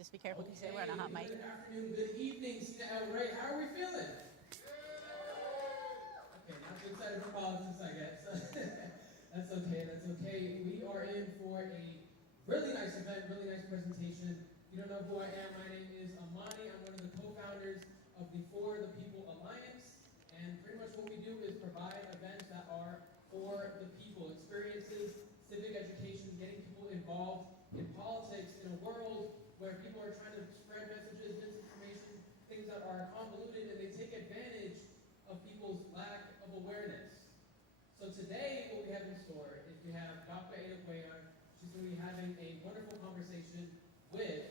just be careful because we're on a hot mic. Good afternoon, good evening, Cine El Rey. How are we feeling? Okay, not too excited for politics, I guess. That's okay, that's okay. We are in for a really nice event, really nice presentation. If you don't know who I am, my name is Amani. I'm one of the co-founders of the For the People Alliance. And pretty much what we do is provide events that are for the people, experiences, civic education, getting people involved in politics in a world where people are trying to spread messages, misinformation, things that are convoluted, and they take advantage of people's lack of awareness. So today, what we have in store is we have Dr. Ada Cuellar. She's going to be having a wonderful conversation with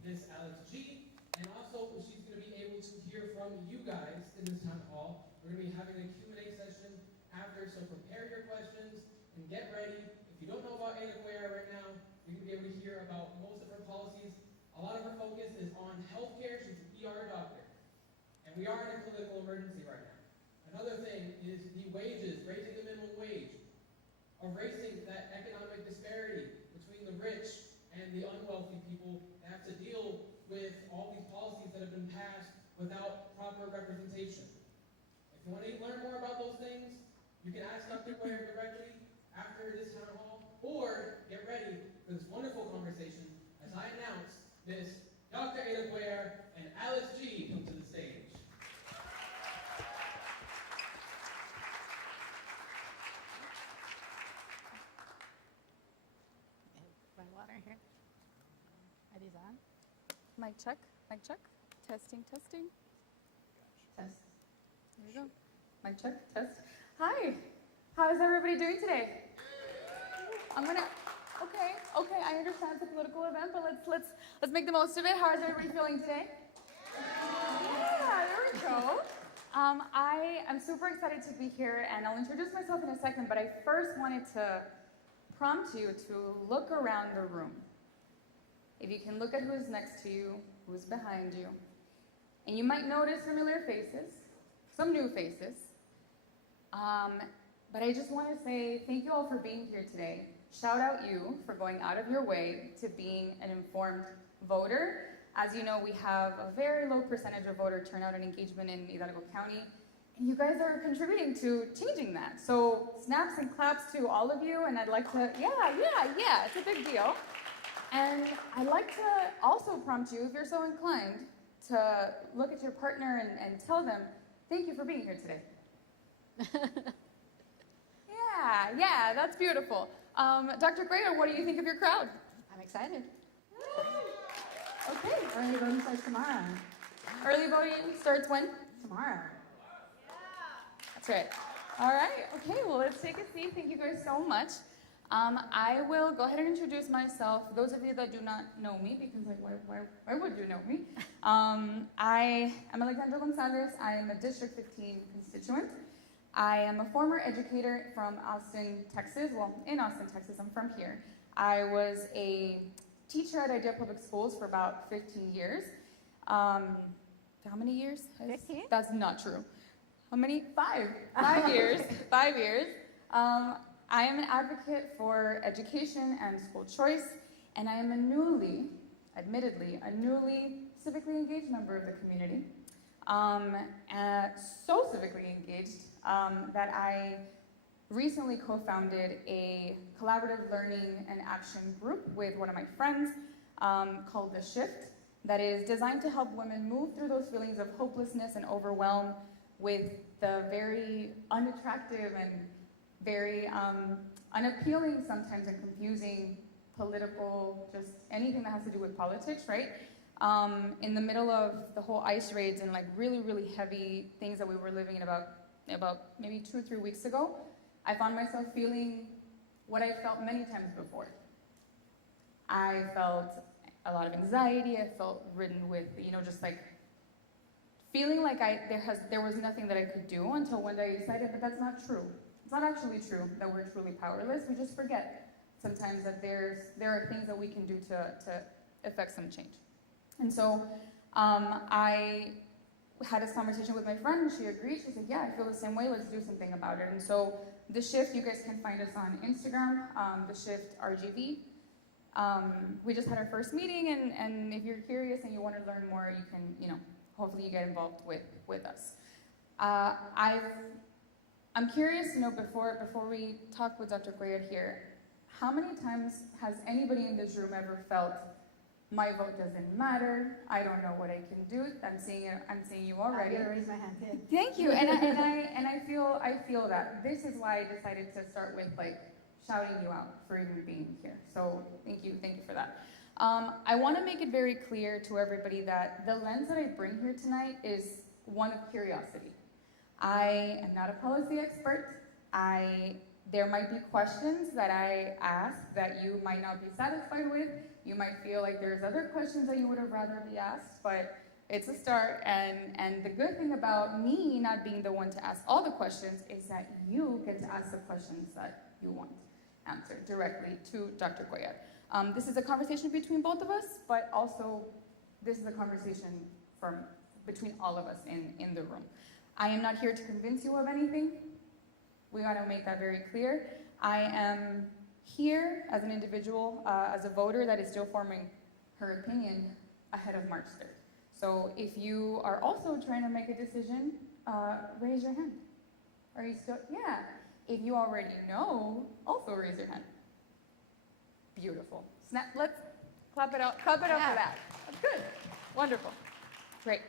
Miss Alex G. And also, she's going to be able to hear from you guys in this town hall. We're going to be having a Q&A session after, so prepare your questions and get ready. If you don't know about Ada Cuellar right now, you're going to be able to hear about most of her policies. A lot of her focus is on healthcare. She's an ER doctor. And we are in a political emergency right now. Another thing is the wages, raising the minimum wage, erasing that economic disparity between the rich and the unwealthy people that have to deal with all these policies that have been passed without proper representation. If you want to learn more about those things, you can ask Dr. Cuellar directly after this town hall, or get ready for this wonderful conversation as I announce Miss Dr. Ada Cuellar and Alex G. come to the stage. My water here. Are these on? Mic check, testing. Test. There you go. Mic check, test. Hi, how is everybody doing today? Okay, I understand it's a political event, but let's make the most of it. How is everybody feeling today? Yeah, there we go. I am super excited to be here, and I'll introduce myself in a second, but I first wanted to prompt you to look around the room. If you can look at who's next to you, who's behind you, and you might notice familiar faces, some new faces, but I just want to say thank you all for being here today. Shout out you for going out of your way to being an informed voter. As you know, we have a very low percentage of voter turnout and engagement in Hidalgo County, and you guys are contributing to changing that. So snaps and claps to all of you, and I'd like to, yeah, it's a big deal. And I'd like to also prompt you, if you're so inclined, to look at your partner and tell them, thank you for being here today. Yeah, that's beautiful. Dr. Cuellar, what do you think of your crowd? I'm excited. Okay, early voting starts tomorrow. Early voting starts when? Tomorrow. That's right. All right, okay, well, let's take a seat. Thank you guys so much. I will go ahead and introduce myself. For those of you that do not know me, because like, why would you know me? I am Alexandra Gonzalez. I am a District 15 constituent. I am a former educator from Austin, Texas. Well, in Austin, Texas, I'm from here. I was a teacher at Idea Public Schools for about 15 years. How many years? 15? That's not true. How many? 5 years. 5 years. I am an advocate for education and school choice, and I am admittedly, a newly civically engaged member of the community. So civically engaged that I recently co-founded a collaborative learning and action group with one of my friends called The Shift that is designed to help women move through those feelings of hopelessness and overwhelm with the very unattractive and very unappealing sometimes and confusing political, just anything that has to do with politics, right? In the middle of the whole ICE raids and like really, really heavy things that we were living in about maybe 2 or 3 weeks ago, I found myself feeling what I felt many times before. I felt a lot of anxiety. I felt ridden with, just like feeling like there was nothing that I could do until one day I decided that that's not true. It's not actually true that we're truly powerless. We just forget sometimes that there are things that we can do to affect some change. And so I had this conversation with my friend, and she agreed. She said, yeah, I feel the same way. Let's do something about it. And so The Shift, you guys can find us on Instagram, The Shift RGV. We just had our first meeting, and if you're curious and you want to learn more, you can, hopefully you get involved with us. I'm curious to know, before we talk with Dr. Cuellar here, how many times has anybody in this room ever felt, my vote doesn't matter, I don't know what I can do? I'm seeing you already. I'm gonna raise my hand too. Thank you, and I feel that. This is why I decided to start with shouting you out for even being here. So thank you for that. I want to make it very clear to everybody that the lens that I bring here tonight is one of curiosity. I am not a policy expert. There might be questions that I ask that you might not be satisfied with. You might feel like there's other questions that you would have rather be asked, but it's a start. And the good thing about me not being the one to ask all the questions is that you get to ask the questions that you want answered directly to Dr. Cuellar. This is a conversation between both of us, but also this is a conversation between all of us in the room. I am not here to convince you of anything. We got to make that very clear. I am here as an individual, as a voter that is still forming her opinion ahead of March 3rd. So if you are also trying to make a decision, raise your hand. Are you still? Yeah. If you already know, also raise your hand. Beautiful. Let's clap it up. Clap it up for that. That's good. Wonderful. Great.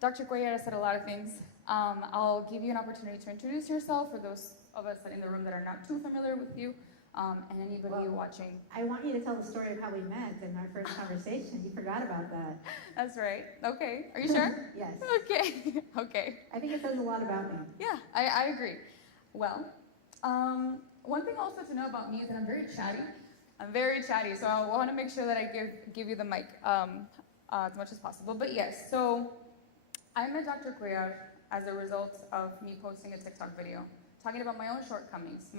Dr. Cuellar said a lot of things. I'll give you an opportunity to introduce yourself for those of us in the room that are not too familiar with you, and anybody watching. I want you to tell the story of how we met in our first conversation. You forgot about that. That's right. Okay. Are you sure? Yes. Okay. Okay. I think it says a lot about me. Yeah, I agree. Well, one thing also to know about me is that I'm very chatty. So I want to make sure that I give you the mic as much as possible. But yes, so I met Dr. Cuellar as a result of me posting a TikTok video talking about my own shortcomings,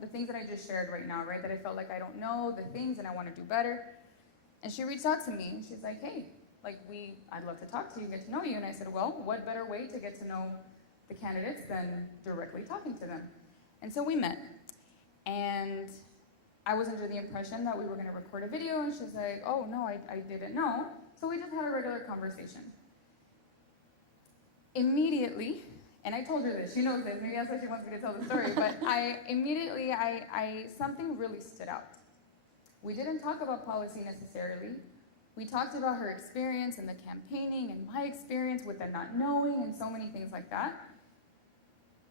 the things that I just shared right now, right? That I felt like I don't know the things and I want to do better. And she reached out to me and she's like, hey, I'd love to talk to you, get to know you. And I said, well, what better way to get to know the candidates than directly talking to them? And so we met. And I was under the impression that we were going to record a video, and she's like, oh, no, I didn't know. So we just had a regular conversation. Immediately, and I told her this, she knows this, maybe that's why she wants me to tell the story, but something really stood out. We didn't talk about policy necessarily. We talked about her experience in the campaigning and my experience with the not knowing and so many things like that.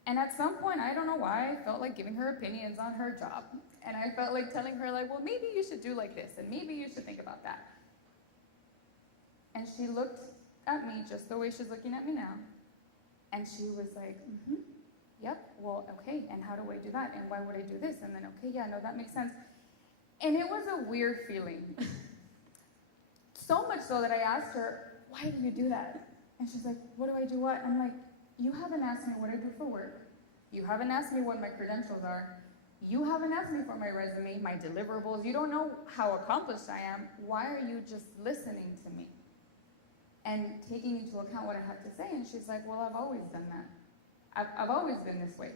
And at some point, I don't know why, I felt like giving her opinions on her job. And I felt like telling her, well, maybe you should do like this, and maybe you should think about that. And she looked at me just the way she's looking at me now. And she was like, yep, well, okay, and how do I do that? And why would I do this? And then, okay, yeah, no, that makes sense. And it was a weird feeling. So much so that I asked her, why do you do that? And she's like, what do I do what? I'm like, you haven't asked me what I do for work. You haven't asked me what my credentials are. You haven't asked me for my resume, my deliverables. You don't know how accomplished I am. Why are you just listening to me and taking into account what I have to say? And she's like, well, I've always done that. I've always been this way.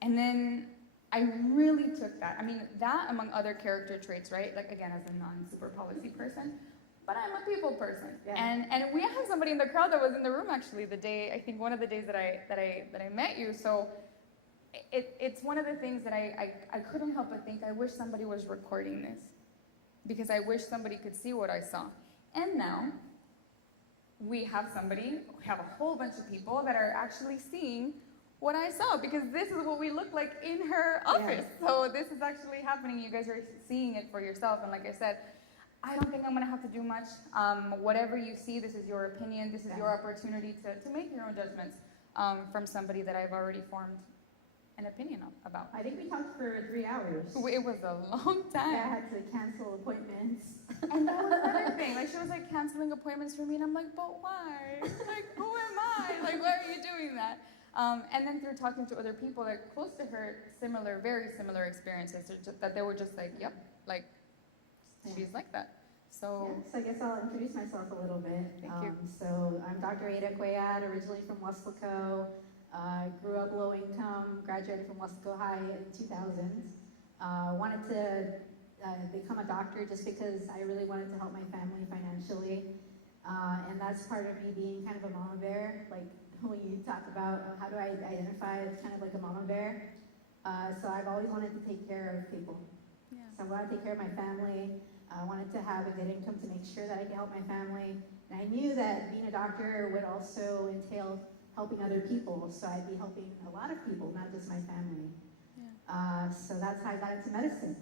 And then I really took that. I mean, that among other character traits, right? Like, again, as a non-super policy person, but I'm a people person. Yeah. And we had somebody in the crowd that was in the room actually the day, I think one of the days that I met you. So it's one of the things that I couldn't help but think, I wish somebody was recording this, because I wish somebody could see what I saw. And now we have a whole bunch of people that are actually seeing what I saw, because this is what we look like in her office. Yeah. So this is actually happening. You guys are seeing it for yourself. And like I said, I don't think I'm going to have to do much. Whatever you see, this is your opinion. This is your opportunity to make your own judgments from somebody that I've already formed an opinion about. I think we talked for 3 hours. It was a long time. Yeah, I had to cancel appointments. And that was another thing. Like, she was like canceling appointments for me, and I'm like, but why? Like, who am I? Like, why are you doing that? And then through talking to other people that close to her, very similar experiences, that they were just like, yep, like, she's like that. So, so I guess I'll introduce myself a little bit. Thank you. So I'm Dr. Ada Cuellar, originally from Weslaco. Grew up low income, graduated from Weslaco High in 2000. Wanted to become a doctor just because I really wanted to help my family financially. And that's part of me being kind of a mama bear, like when you talked about how do I identify as kind of like a mama bear. So I've always wanted to take care of people. Yeah. So I wanted to take care of my family. I wanted to have a good income to make sure that I could help my family. And I knew that being a doctor would also entail helping other people. So I'd be helping a lot of people, not just my family. Yeah. So that's how I got into medicine.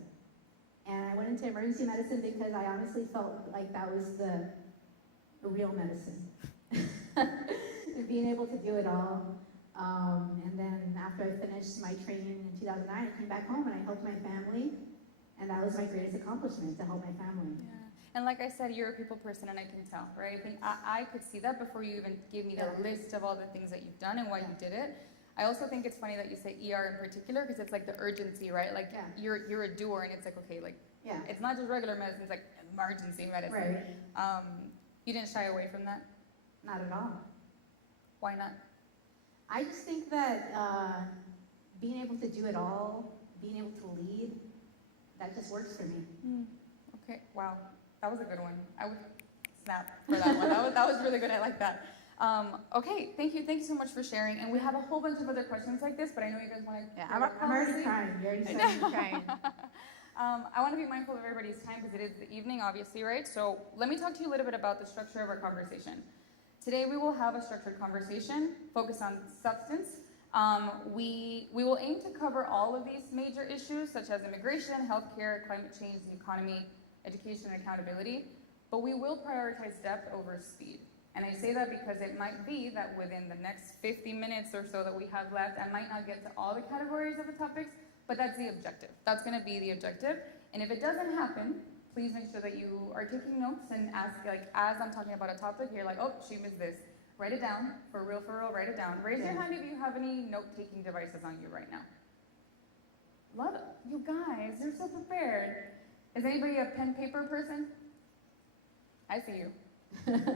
And I went into emergency medicine because I honestly felt like that was the real medicine. Being able to do it all. And then after I finished my training in 2009, I came back home and I helped my family. And that was my greatest accomplishment, to help my family. Yeah. And like I said, you're a people person, and I can tell, right? I think I could see that before you even gave me the list of all the things that you've done and why you did it. I also think it's funny that you say ER in particular, because it's like the urgency, right? Like you're a doer, and it's like, okay, like it's not just regular medicine, it's like emergency medicine. Right. You didn't shy away from that? Not at all. Why not? I just think that being able to do it all, being able to lead, that just works for me. Okay, wow. That was a good one. I would snap for that one. That was really good. I like that. Okay, thank you. Thank you so much for sharing. And we have a whole bunch of other questions like this, but I know you guys want to... Yeah, I'm already crying. You already started crying. I want to be mindful of everybody's time because it is the evening, obviously, right? So let me talk to you a little bit about the structure of our conversation. Today we will have a structured conversation focused on substance. We will aim to cover all of these major issues such as immigration, healthcare, climate change, the economy, education, and accountability, but we will prioritize depth over speed. And I say that because it might be that within the next 50 minutes or so that we have left, I might not get to all the categories of the topics, but that's the objective. That's going to be the objective. And if it doesn't happen, please make sure that you are taking notes and ask, like, as I'm talking about a topic, you're like, oh, she missed this. Write it down. For real, write it down. Raise your hand if you have any note-taking devices on you right now. Love it. You guys, you're so prepared. Is anybody a pen paper person? I see you.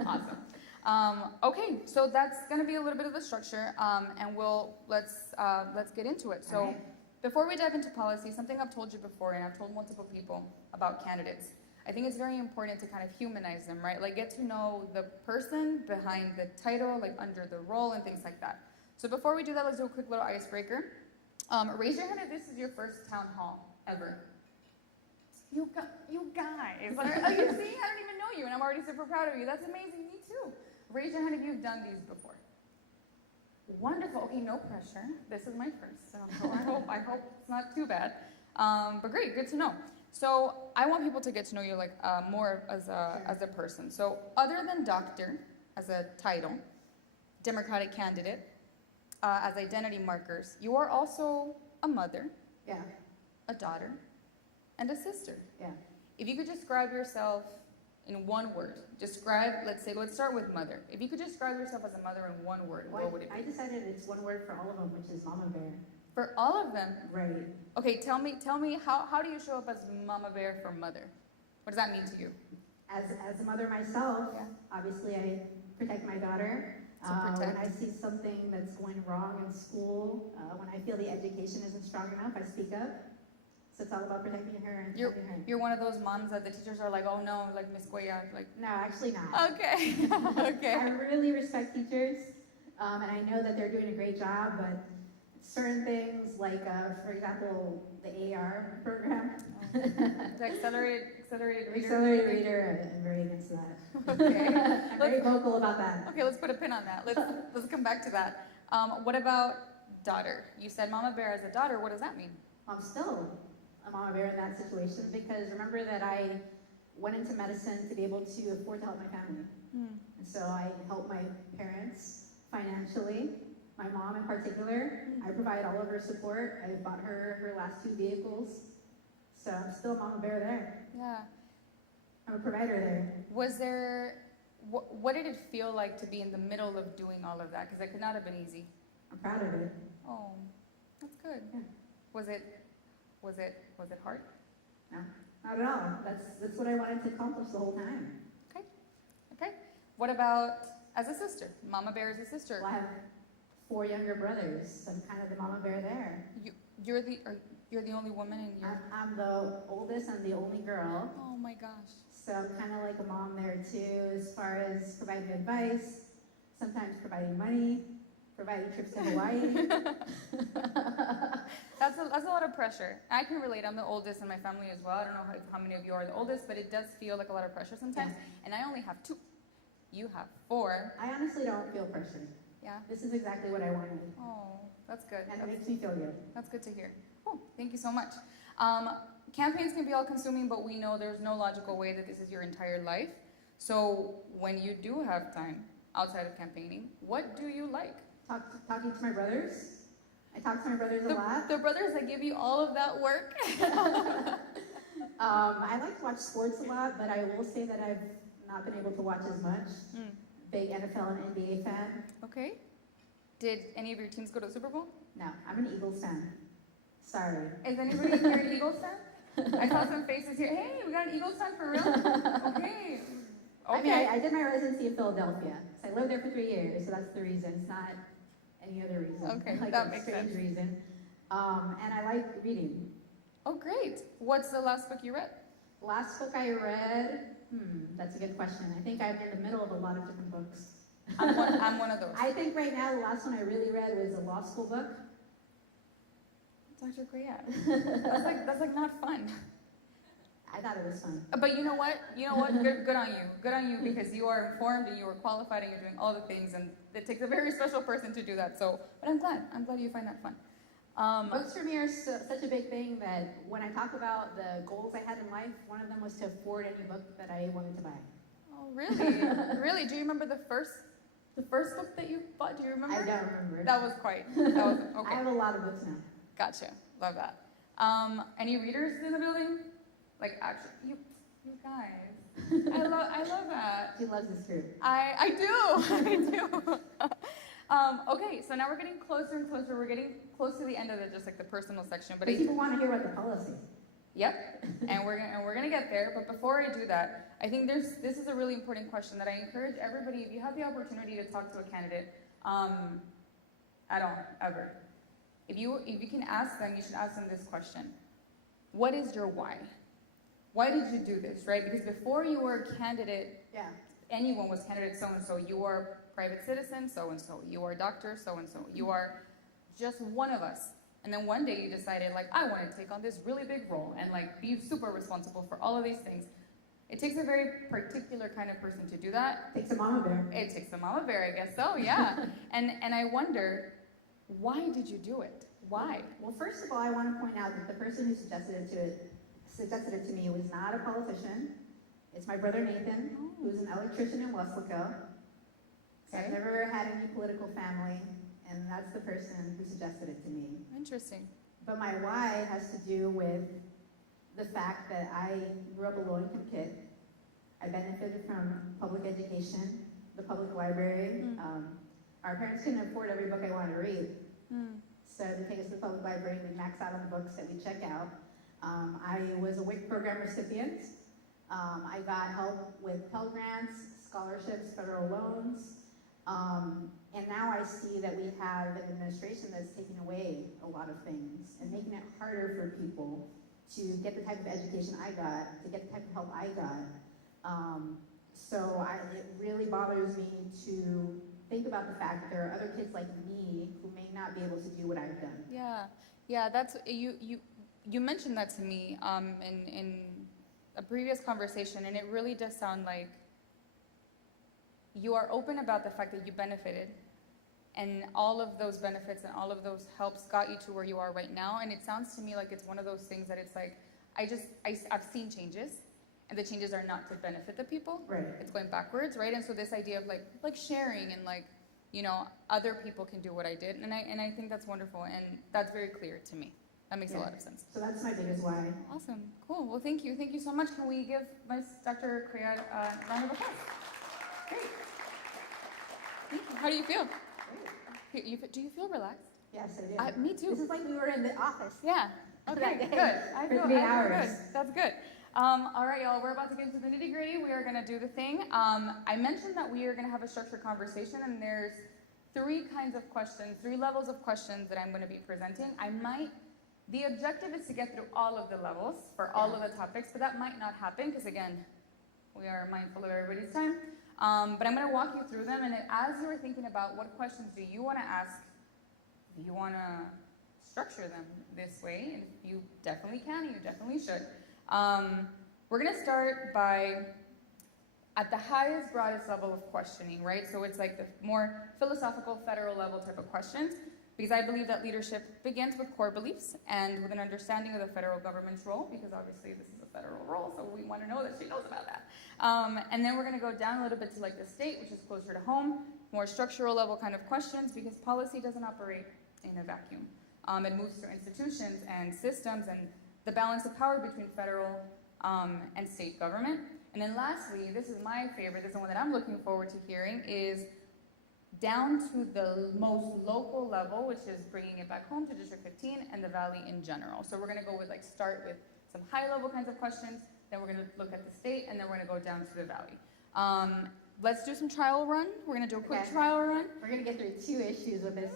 Awesome. Okay, so that's going to be a little bit of the structure, and let's get into it. So before we dive into policy, something I've told you before, and I've told multiple people about candidates. I think it's very important to kind of humanize them, right? Like get to know the person behind the title, like under the role and things like that. So before we do that, let's do a quick little icebreaker. Raise your hand if this is your first town hall ever. You guys, oh, you see, I don't even know you, and I'm already super proud of you. That's amazing, me too. Raise your hand if you've done these before. Wonderful. Okay, no pressure. This is my first, so I hope it's not too bad. But great, good to know. So I want people to get to know you like more as a person. So other than doctor as a title, Democratic candidate, as identity markers, you are also a mother, a daughter, and a sister. If you could describe yourself in one word, let's start with mother. If you could describe yourself as a mother in one word, what would it be? I decided it's one word for all of them, which is mama bear. For all of them? Right. Okay, tell me how do you show up as mama bear for mother? What does that mean to you? As a mother myself, obviously I protect my daughter. When I see something that's going wrong in school, when I feel the education isn't strong enough, I speak up. So it's all about protecting her and protecting her. You're one of those moms that the teachers are like, oh no, like Miss Cuellar, like. No, actually not. Okay. Okay. I really respect teachers, and I know that they're doing a great job, but certain things like, for example, the AR program. The accelerated reader, I'm very against that. Okay. I'm very vocal about that. Okay, let's put a pin on that. Let's come back to that. What about daughter? You said mama bear as a daughter. What does that mean? I'm still a mama bear in that situation because remember that I went into medicine to be able to afford to help my family. And so I help my parents financially. My mom in particular, I provide all of her support. I bought her last 2 vehicles. So I'm still mama bear there. Yeah. I'm a provider there. Was there, what did it feel like to be in the middle of doing all of that? Because it could not have been easy. I'm proud of it. Oh, that's good. Yeah. Was it hard? No, not at all. That's what I wanted to accomplish the whole time. Okay. What about as a sister? Mama bear is a sister. Well, I have 4 younger brothers, so I'm kind of the mama bear there. You're You're the only woman in your... I'm the oldest and the only girl. Oh my gosh. So I'm kind of like a mom there too, as far as providing advice, sometimes providing money, providing trips to Hawaii. That's a lot of pressure. I can relate. I'm the oldest in my family as well. I don't know how many of you are the oldest, but it does feel like a lot of pressure sometimes. Yeah. And I only have 2. You have 4. I honestly don't feel pressured. Yeah. This is exactly what I wanted. Oh, that's good. And it makes me feel good. That's good to hear. Oh, thank you so much. Campaigns can be all-consuming, but we know there's no logical way that this is your entire life. So when you do have time outside of campaigning, what do you like? Talking to my brothers. I talk to my brothers a lot. The brothers that give you all of that work? I like to watch sports a lot, but I will say that I've not been able to watch as much. Big NFL and NBA fan. Okay. Did any of your teams go to the Super Bowl? No, I'm an Eagles fan. Sorry. Is anybody here an Eagles fan? I saw some faces here. Hey, we got an Eagles fan for real? Okay. I mean, I did my residency in Philadelphia. So I lived there for 3 years, so that's the reason. It's not any other reason. Okay, Like that a makes strange sense. reason. And I like reading. Oh, great. What's the last book you read? Last book I read, that's a good question. I think I'm in the middle of a lot of different books. I'm one of those. I think right now the last one I really read was a law school book. Dr. Cuellar. That's like not fun. I thought it was fun. But you know what? Good on you. Good on you because you are informed and you are qualified and you're doing all the things and it takes a very special person to do that. So, but I'm glad you find that fun. Books for me are such a big thing that when I talk about the goals I had in life, one of them was to afford any book that I wanted to buy. Oh, really? Really? Do you remember the first book that you bought? Do you remember? I don't remember. That was okay. I have a lot of books now. Gotcha. Love that. Any readers in the building? Like actually, you guys. I love that. She loves this group. I do. Okay, so now we're getting closer and closer. We're getting close to the end of the personal section. But people want to hear about the policy. Yep, and we're gonna get there. But before I do that, I think this is a really important question that I encourage everybody. If you have the opportunity to talk to a candidate, at all, ever, if you can ask them, you should ask them this question: what is your why? Why did you do this, right? Because before you were a candidate, anyone was candidate so-and-so. You are private citizen, so-and-so. You are doctor, so-and-so. You are just one of us. And then one day you decided, I want to take on this really big role and, be super responsible for all of these things. It takes a very particular kind of person to do that. It takes a mama bear. It takes a mama bear, I guess so, yeah. and I wonder, why did you do it? Why? Well, first of all, I want to point out that the person who suggested it to me was not a politician. It's my brother Nathan, who's an electrician in Westlaco. So I've never had any political family, and that's the person who suggested it to me. Interesting. But my why has to do with the fact that I grew up a low-income kid. I benefited from public education, the public library. Our parents couldn't afford every book I wanted to read. So they take us to the public library and we max out on the books that we check out. I was a WIC program recipient. I got help with Pell Grants, scholarships, federal loans. And now I see that we have an administration that's taking away a lot of things and making it harder for people to get the type of education I got, to get the type of help I got. It really bothers me to think about the fact that there are other kids like me who may not be able to do what I've done. Yeah, that's you mentioned that to me in a previous conversation, and it really does sound like you are open about the fact that you benefited, and all of those benefits and all of those helps got you to where you are right now. And it sounds to me like it's one of those things that it's like, I've seen changes, and the changes are not to benefit the people. Right. It's going backwards, right? And so this idea of like sharing and other people can do what I did, and I think that's wonderful, and that's very clear to me. That makes a lot of sense. So that's my biggest why. Awesome, cool. Well, thank you so much. Can we give Dr. Cuellar a round of applause? Great. Thank you. How do you feel? Great. Do you feel relaxed? Yes, I do. Me too. This is like we were in the office. Yeah. Okay, That day. good. I For feel 3 hours. good. That's good. All right, y'all, we're about to get into the nitty-gritty. We are going to do the thing. I mentioned that we are going to have a structured conversation, and there's 3 kinds of questions, 3 levels of questions that I'm going to be presenting. I might The objective is to get through all of the levels for all of the topics, but that might not happen because, again, we are mindful of everybody's time. But I'm going to walk you through them, and as you are thinking about what questions do you want to ask, do you want to structure them this way? And you definitely can, you definitely should. We're going to start by at the highest, broadest level of questioning, right? So it's like the more philosophical, federal level type of questions, because I believe that leadership begins with core beliefs and with an understanding of the federal government's role, because obviously this is a federal role, so we want to know that she knows about that. And then we're going to go down a little bit to like the state, which is closer to home, more structural level kind of questions, because policy doesn't operate in a vacuum. It moves through institutions and systems and the balance of power between federal and state government. And then lastly, this is my favorite, this is the one that I'm looking forward to hearing, is down to the most local level, which is bringing it back home to District 15 and the Valley in general. So we're going to go with start with some high level kinds of questions, then we're going to look at the state, and then we're going to go down to the Valley. Let's do some trial run. We're going to do a quick trial run. We're going to get through 2 issues with this.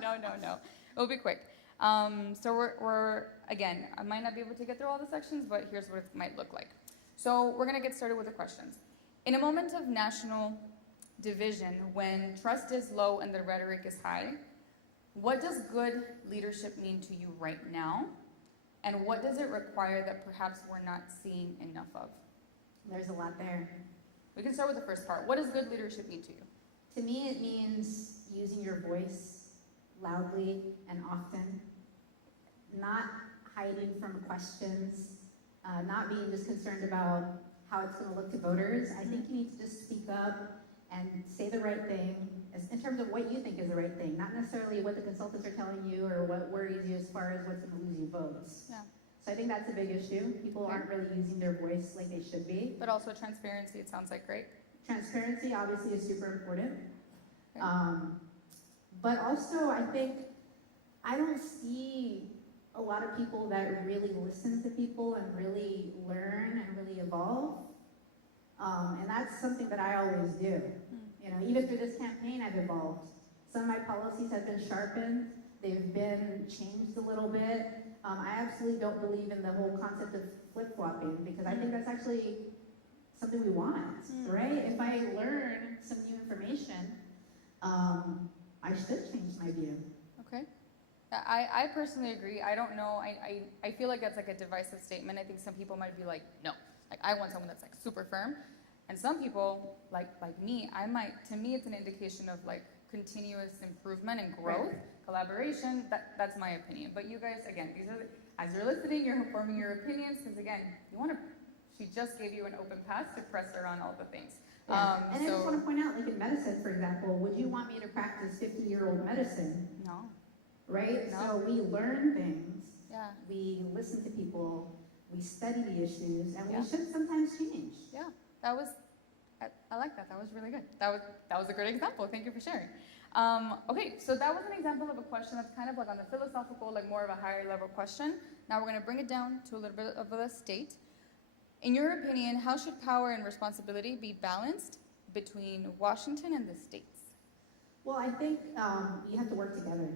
No. It'll be quick. So we're, again, I might not be able to get through all the sections, but here's what it might look like. So we're going to get started with the questions. In a moment of national division, when trust is low and the rhetoric is high, what does good leadership mean to you right now? And what does it require that perhaps we're not seeing enough of? There's a lot there. We can start with the first part. What does good leadership mean to you? To me, it means using your voice loudly and often, not hiding from questions, not being just concerned about how it's going to look to voters. I think you need to just speak up and say the right thing in terms of what you think is the right thing, not necessarily what the consultants are telling you or what worries you as far as what's going to lose you votes. Yeah. So I think that's a big issue. People aren't really using their voice like they should be. But also transparency, it sounds like great. Transparency obviously is super important. Okay. But also I think I don't see a lot of people that really listen to people and really learn and really evolve. And that's something that I always do. You know, even through this campaign, I've evolved. Some of my policies have been sharpened. They've been changed a little bit. I absolutely don't believe in the whole concept of flip-flopping because I think that's actually something we want, right? If I learn some new information, I should change my view. Okay. I personally agree. I don't know. I feel like that's like a divisive statement. I think some people might be like, no, like I want someone that's like super firm. And some people, like me, to me it's an indication of like continuous improvement and growth, collaboration. That's my opinion. But you guys, again, these are, as you're listening, you're forming your opinions because again, she just gave you an open pass to press her on all the things. Yeah. And I just want to point out, like in medicine, for example, would you want me to practice 50-year-old medicine? No. Right? No. So we learn things. Yeah. We listen to people. We study the issues, and we should sometimes change. Yeah. I like that. That was really good. That was a great example. Thank you for sharing. Okay, so that was an example of a question that's kind of like on the philosophical, like more of a higher level question. Now we're going to bring it down to a little bit of the state. In your opinion, how should power and responsibility be balanced between Washington and the states? Well, I think you have to work together.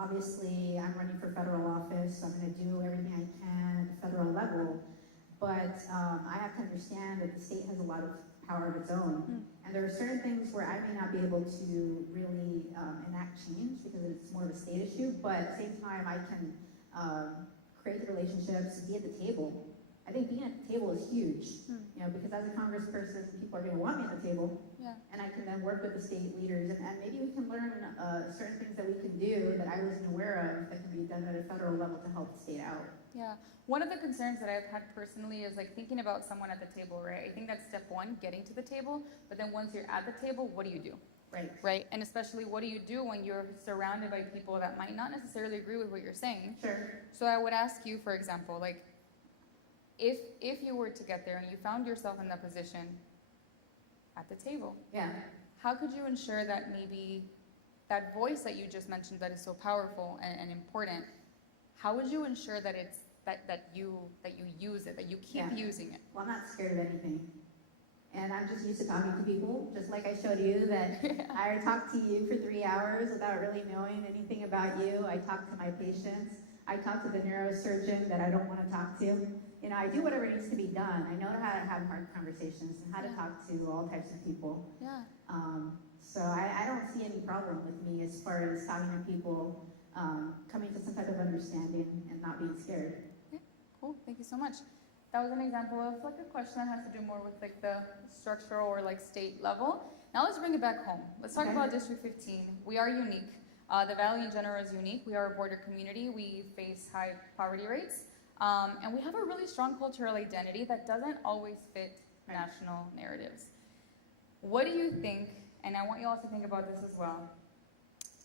Obviously, I'm running for federal office, so I'm going to do everything I can at the federal level. But I have to understand that the state has a lot of power of its own. And there are certain things where I may not be able to really enact change because it's more of a state issue, but at the same time I can create the relationships, be at the table. I think being at the table is huge, you know, because as a congressperson, people are going to want me at the table, and I can then work with the state leaders, and maybe we can learn certain things that we can do that I wasn't aware of that can be done at a federal level to help the state out. Yeah. One of the concerns that I've had personally is like thinking about someone at the table, right? I think that's step one, getting to the table, but then once you're at the table, what do you do? Right. Right? And especially what do you do when you're surrounded by people that might not necessarily agree with what you're saying? Sure. So I would ask you, for example, like, if you were to get there and you found yourself in that position at the table, how could you ensure that maybe that voice that you just mentioned that is so powerful and important, how would you ensure that it's that you use it, that you keep using it? Well, I'm not scared of anything. And I'm just used to talking to people, just like I showed you that I talked to you for 3 hours without really knowing anything about you. I talk to my patients. I talk to the neurosurgeon that I don't want to talk to. You know, I do whatever needs to be done. I know how to have hard conversations and how to talk to all types of people. Yeah. So I don't see any problem with me as far as talking to people, coming to some type of understanding and not being scared. Okay, cool. Thank you so much. That was an example of like a question that has to do more with like the structural or like state level. Now let's bring it back home. Let's talk about District 15. We are unique. The Valley in general is unique. We are a border community. We face high poverty rates. And we have a really strong cultural identity that doesn't always fit national narratives. What do you think, and I want you all to think about this as well,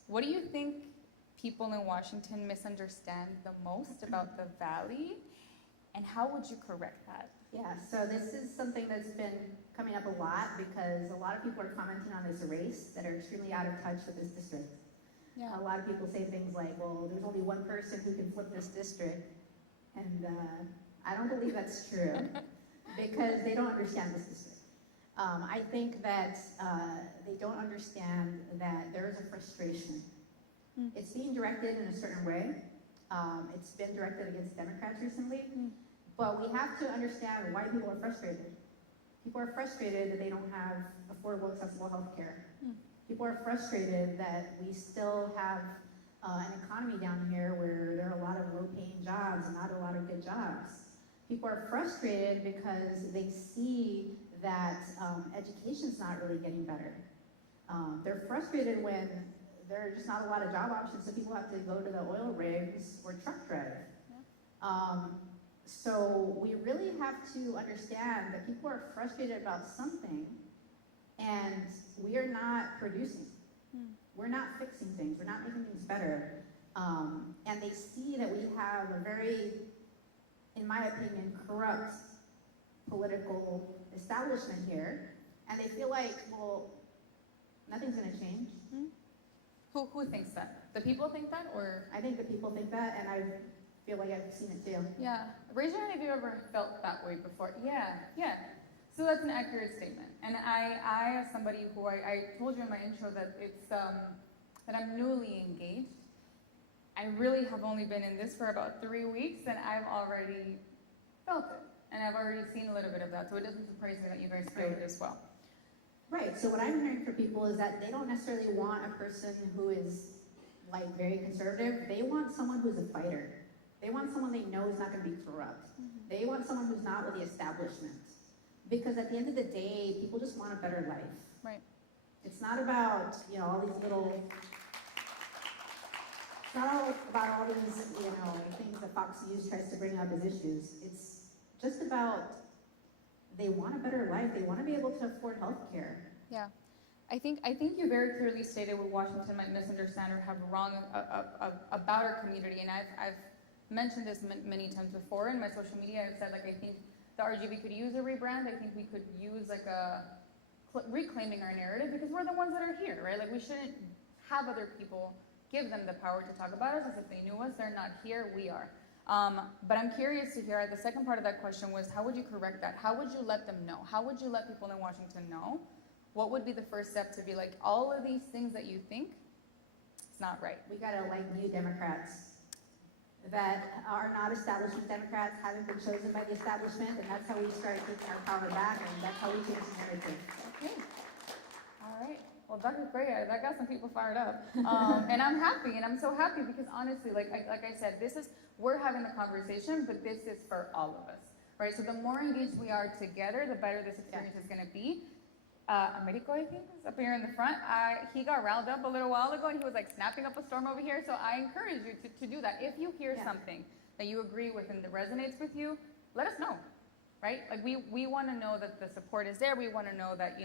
what do you think people in Washington misunderstand the most about the Valley, and how would you correct that? Yeah, so this is something that's been coming up a lot because a lot of people are commenting on this race that are extremely out of touch with this district. Yeah. A lot of people say things like, well, there's only one person who can flip this district. And I don't believe that's true because they don't understand this district. I think that they don't understand that there is a frustration. It's being directed in a certain way. It's been directed against Democrats recently. But we have to understand why people are frustrated. People are frustrated that they don't have affordable, accessible health care. People are frustrated that we still have an economy down here where there are a lot of low-paying jobs and not a lot of good jobs. People are frustrated because they see that education's not really getting better. They're frustrated when there are just not a lot of job options, so people have to go to the oil rigs or truck drive. So we really have to understand that people are frustrated about something, and we are not producing. We're not fixing things. We're not making things better. And they see that we have a very, in my opinion, corrupt political establishment here, and they feel like, well, nothing's going to change. Who thinks that? The people think that, or? I think the people think that, and I feel like I've seen it too. Yeah. Raise your hand if you ever felt that way before. Yeah. So that's an accurate statement. And I as somebody who I told you in my intro that it's that I'm newly engaged. I really have only been in this for about 3 weeks, and I've already felt it, and I've already seen a little bit of that. So it doesn't surprise me that you guys feel it as well. Right. So what I'm hearing from people is that they don't necessarily want a person who is like very conservative. They want someone who's a fighter. They want someone they know is not going to be corrupt. They want someone who's not with the establishment. Because at the end of the day, people just want a better life. Right. It's not about, all these little, it's not all about all these, things that Fox News tries to bring up as issues. It's just about they want a better life. They want to be able to afford health care. Yeah. I think you very clearly stated what Washington might misunderstand or have wrong about our community. And I've mentioned this many times before in my social media. I've said, I think the RGB could use a rebrand. I think we could use reclaiming our narrative, because we're the ones that are here, right? We shouldn't have other people give them the power to talk about us as if they knew us. They're not here, we are. But I'm curious to hear, the second part of that question was, how would you correct that? How would you let them know? How would you let people in Washington know? What would be the first step to be like, all of these things that you think, it's not right? We got to new Democrats that are not establishment Democrats, haven't been chosen by the establishment, and that's how we start taking our power back, and that's how we change the narrative. Okay. All right. Well, that was great. That got some people fired up. And I'm happy, and I'm so happy because honestly, like I said, we're having the conversation, but this is for all of us, right? So the more engaged we are together, the better this experience is going to be. Americo, I think, is up here in the front. He got riled up a little while ago, and he was snapping up a storm over here. So I encourage you to do that. If you hear something that you agree with and that resonates with you, let us know, right? We want to know that the support is there. We want to know that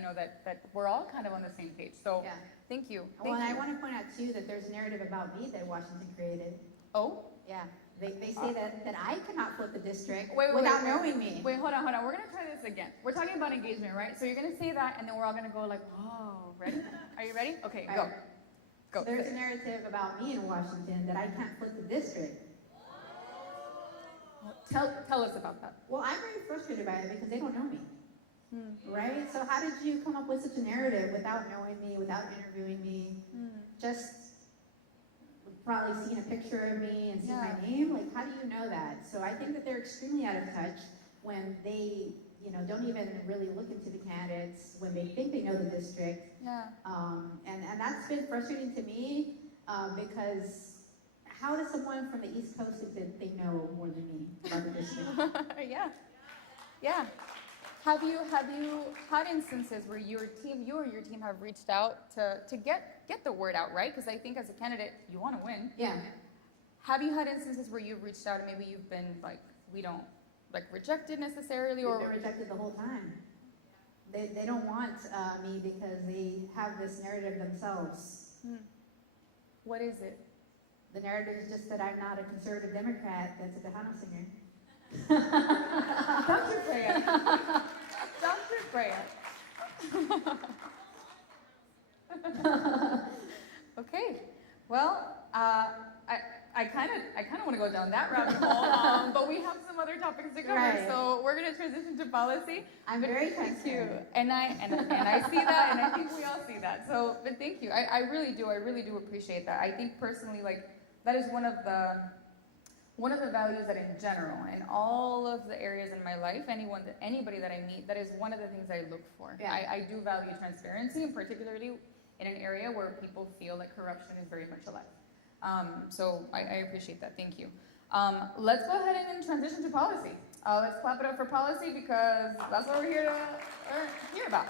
that we're all kind of on the same page. So thank you. And I want to point out too that there's a narrative about me that Washington created. Oh, yeah. They say that I cannot flip the district without knowing me. Wait, hold on. We're going to try this again. We're talking about engagement, right? So you're going to say that, and then we're all going to go oh, ready? Are you ready? Okay, go. Go. So there's a narrative about me in Washington that I can't flip the district. Tell us about that. Well, I'm very frustrated by it because they don't know me. right? So how did you come up with such a narrative without knowing me, without interviewing me, just probably seeing a picture of me and seeing my name? Like, how do you know that? So I think that they're extremely out of touch when they, don't even really look into the candidates, when they think they know the district. And that's been frustrating to me because how does someone from the East Coast think that they know more than me about the district? Yeah. Have you had instances where you or your team have reached out to get the word out, right? Because I think as a candidate, you want to win. Yeah. Have you had instances where you've reached out and maybe you've been like, we don't, like rejected necessarily, or they've been rejected the whole time? They don't want me because they have this narrative themselves. What is it? The narrative is just that I'm not a conservative Democrat that's a Tejano singer. Dr. Freya. Dr. Freya. Okay. Well, I kind of want to go down that rabbit hole, but we have some other topics to cover, Right. so we're going to transition to policy. I'm But very thank you, transparent. and I see that, and I think we all see that. So, but thank you. I really do appreciate that. I think personally, like that is one of the values that in general, in all of the areas in my life, anybody that I meet, that is one of the things I look for. Yeah. I do value transparency, and particularly in an area where people feel like corruption is very much alive. So I appreciate that. Thank you. Let's go ahead and then transition to policy. Let's clap it up for policy because that's what we're here to hear about.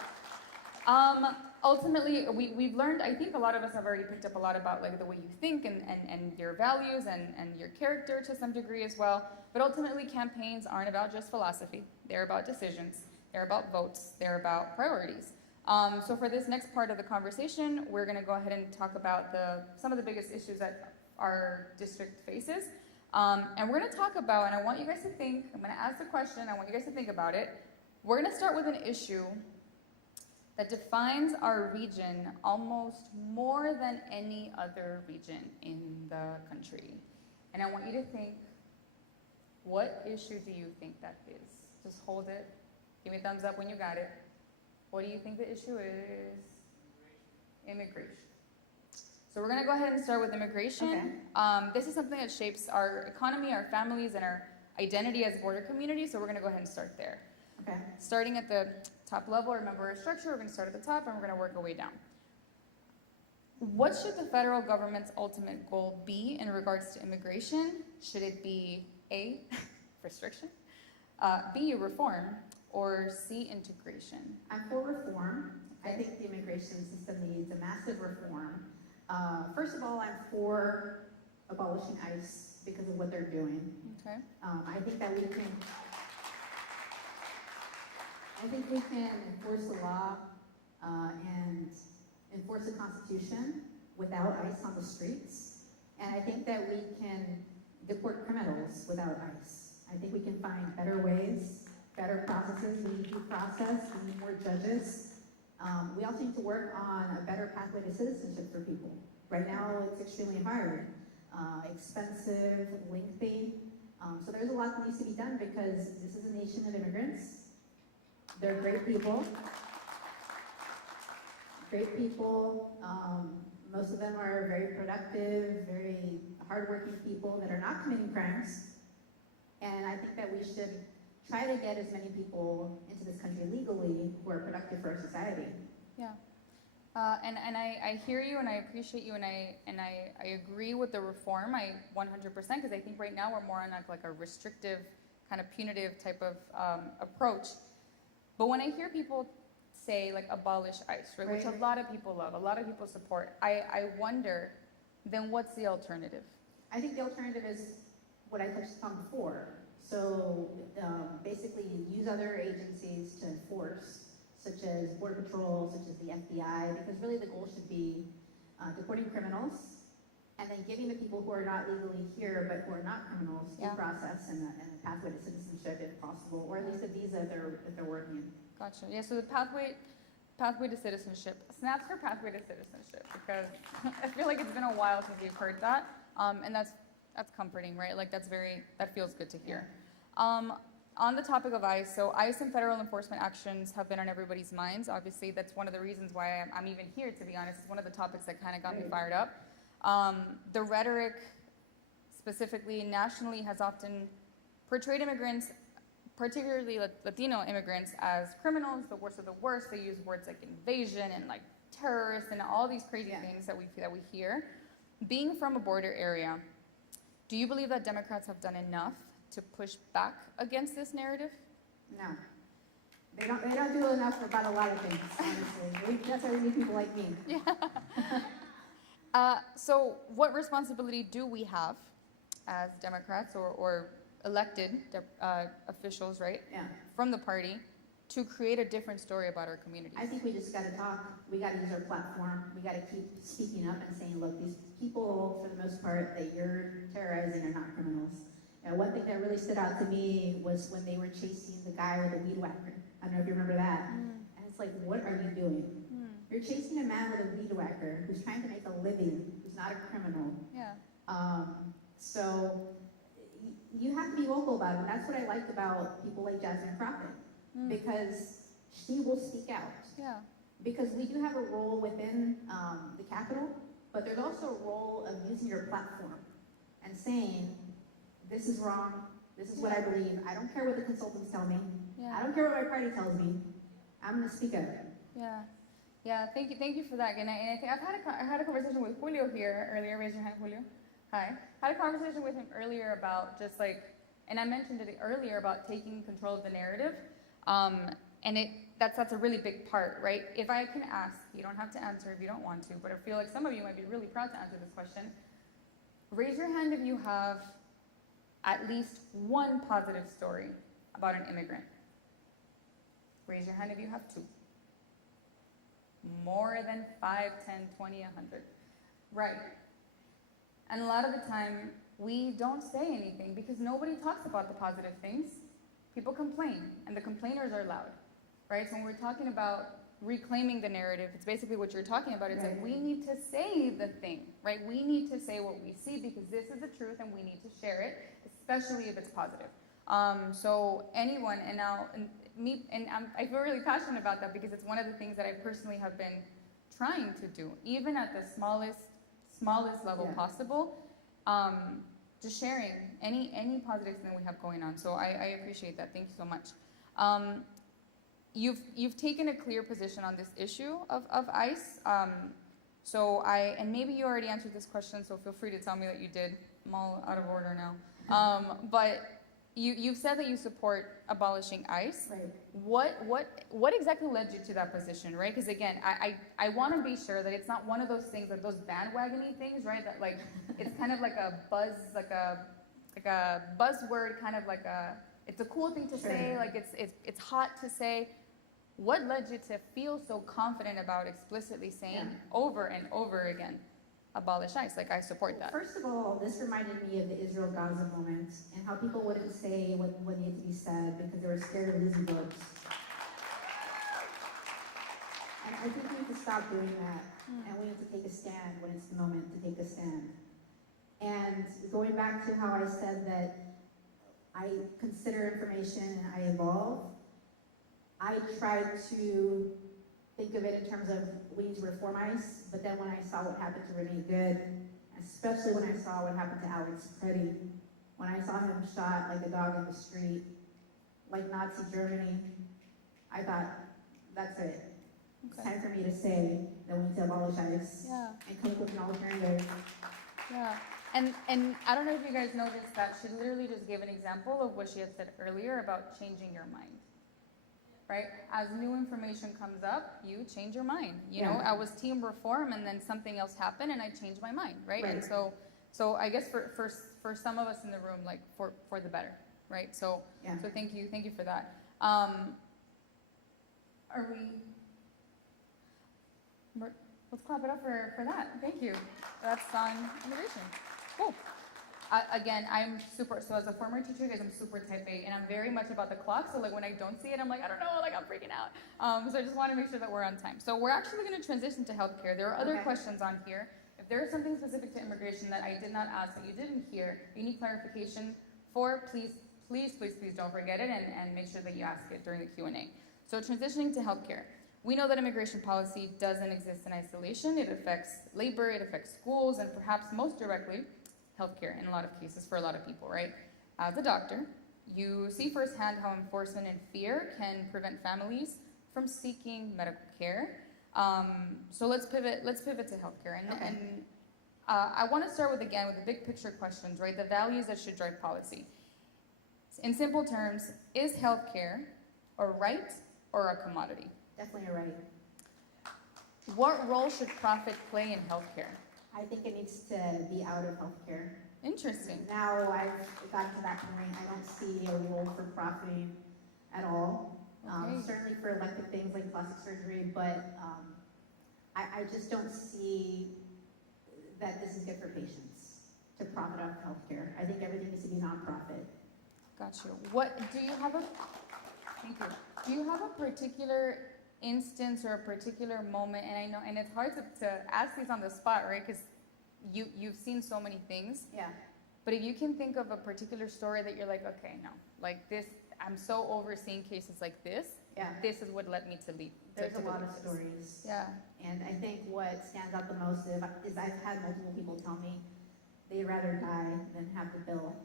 Ultimately, we've learned, I think a lot of us have already picked up a lot about like the way you think and your values and your character to some degree as well. But ultimately, campaigns aren't about just philosophy. They're about decisions. They're about votes. They're about priorities. So for this next part of the conversation, we're going to go ahead and talk about some of the biggest issues that our district faces. And we're going to talk about, and I want you guys to think, I'm going to ask the question, I want you guys to think about it. We're going to start with an issue that defines our region almost more than any other region in the country. And I want you to think, what issue do you think that is? Just hold it. Give me a thumbs up when you got it. What do you think the issue is? Immigration. So we're going to go ahead and start with immigration. Okay. This is something that shapes our economy, our families, and our identity as border community. So we're going to go ahead and start there. Okay. Starting at the top level, remember our structure, we're going to start at the top and we're going to work our way down. What should the federal government's ultimate goal be in regards to immigration? Should it be A, restriction, B, reform, or C, integration? I'm for reform. I think the immigration system needs a massive reform. First of all, I'm for abolishing ICE because of what they're doing. Okay. I think we can enforce the law and enforce the Constitution without ICE on the streets. And I think that we can deport criminals without ICE. I think we can find better ways, better processes. We need due process. We need more judges. We also need to work on a better pathway to citizenship for people. Right now, it's extremely hard, expensive, lengthy. So there's a lot that needs to be done because this is a nation of immigrants. They're great people. Great people. Most of them are very productive, very hardworking people that are not committing crimes. And I think that we should try to get as many people into this country legally who are productive for our society. Yeah. And I hear you and I appreciate you and I agree with the reform. I 100% because I think right now we're more on like a restrictive kind of punitive type of approach. But when I hear people say like abolish ICE, right, which a lot of people love, a lot of people support, I wonder, then what's the alternative? I think the alternative is what I touched on before. So basically use other agencies to enforce, such as Border Patrol, such as the FBI, because really the goal should be deporting criminals and then giving the people who are not legally here but who are not criminals due process and a pathway to citizenship if possible, or at least a visa if they're working. Gotcha. Yeah, so the pathway to citizenship. Snaps for pathway to citizenship because I feel like it's been a while since we've heard that, and that's comforting, right? Like that feels good to hear. on the topic of ICE, so ICE and federal enforcement actions have been on everybody's minds. Obviously, that's one of the reasons why I'm even here, to be honest. It's one of the topics that kind of got me fired up. The rhetoric, specifically nationally, has often portrayed immigrants, particularly Latino immigrants, as criminals, the worst of the worst. They use words like invasion and like terrorists and all these crazy things that we hear. Being from a border area, do you believe that Democrats have done enough to push back against this narrative? No. They don't do enough about a lot of things, honestly. That's why we need people like me. Yeah. So what responsibility do we have as Democrats or elected officials, right? Yeah. From the party to create a different story about our communities? I think we just gotta talk. We gotta use our platform. We gotta keep speaking up and saying, look, these people, for the most part, that you're terrorizing are not criminals. And one thing that really stood out to me was when they were chasing the guy with the weed whacker. I don't know if you remember that. And it's like, what are you doing? You're chasing a man with a weed whacker who's trying to make a living, who's not a criminal. Yeah. So you have to be vocal about it. And that's what I liked about people like Jasmine Crockett, because she will speak out. Yeah. Because we do have a role within the Capitol, but there's also a role of using your platform and saying, this is wrong, this is what I believe, I don't care what the consultants tell me, I don't care what my party tells me, I'm going to speak up. Yeah. Yeah, thank you for that. And I think I had a conversation with Julio here earlier. Raise your hand, Julio. Hi. Had a conversation with him earlier about just like, and I mentioned it earlier about taking control of the narrative. And that's a really big part, right? If I can ask, you don't have to answer if you don't want to, but I feel like some of you might be really proud to answer this question. Raise your hand if you have at least one positive story about an immigrant. Raise your hand if you have two. More than 5, 10, 20, 100. Right. And a lot of the time, we don't say anything because nobody talks about the positive things. People complain, and the complainers are loud, right? So when we're talking about reclaiming the narrative, it's basically what you're talking about. It's like, we need to say the thing, right? We need to say what we see because this is the truth and we need to share it, especially if it's positive. So anyone, I feel really passionate about that because it's one of the things that I personally have been trying to do, even at the smallest level possible, just sharing any positive thing we have going on. So I appreciate that. Thank you so much. You've taken a clear position on this issue of ICE. And maybe you already answered this question, so feel free to tell me that you did. I'm all out of order now. But you've said that you support abolishing ICE. Right. What exactly led you to that position, right? Because again, I want to be sure that it's not one of those things, like those bandwagony things, right? That like it's kind of like a buzz, like a buzzword, kind of like it's a cool thing to say, like it's hot to say. What led you to feel so confident about explicitly saying over and over again, abolish ICE? Like, I support that. First of all, this reminded me of the Israel-Gaza moment and how people wouldn't say what needed to be said because they were scared of losing votes. And I think we need to stop doing that, and we need to take a stand when it's the moment to take a stand. And going back to how I said that I consider information and I evolve, I tried to think of it in terms of we need to reform ICE, but then when I saw what happened to Renee Good, especially when I saw what happened to Alex Petty, when I saw him shot like a dog in the street, like Nazi Germany, I thought, that's it. It's time for me to say that we need to abolish ICE and come up with an alternative. Yeah. And I don't know if you guys noticed that she literally just gave an example of what she had said earlier about changing your mind. Right? As new information comes up, you change your mind. You know, I was team reform and then something else happened and I changed my mind, right? And so I guess for some of us in the room, like for the better, right? So thank you for that. Let's clap it up for that. Thank you. That's on innovation. Cool. Again, so as a former teacher, guys, I'm super type A, and I'm very much about the clock, so like when I don't see it, I'm like, I don't know, like I'm freaking out. So I just want to make sure that we're on time. So we're actually going to transition to healthcare. There are other questions on here. If there is something specific to immigration that I did not ask, that you didn't hear, you need clarification for, please please, please, please don't forget it and make sure that you ask it during the Q&A. So transitioning to healthcare. We know that immigration policy doesn't exist in isolation. It affects labor, it affects schools, and perhaps most directly, healthcare in a lot of cases for a lot of people, right? As a doctor, you see firsthand how enforcement and fear can prevent families from seeking medical care. So let's pivot to healthcare. And I want to start with the big picture questions, right? The values that should drive policy. In simple terms, is healthcare a right or a commodity? Definitely a right. What role should profit play in healthcare? I think it needs to be out of healthcare. Interesting. Now I've gotten to that point. I don't see a role for profiting at all. Okay. Certainly for elective things like plastic surgery, but I just don't see that this is good for patients to profit off healthcare. I think everything needs to be nonprofit. Got you. Thank you. Do you have a particular instance or a particular moment? And I know, and it's hard to ask these on the spot, right? Because you've seen so many things. Yeah. But if you can think of a particular story that you're like, okay, no, like this, I'm so overseeing cases like this. Yeah. This is what led me to leave. There's a lot of stories. Yeah. And I think what stands out the most is I've had multiple people tell me they'd rather die than have the bill.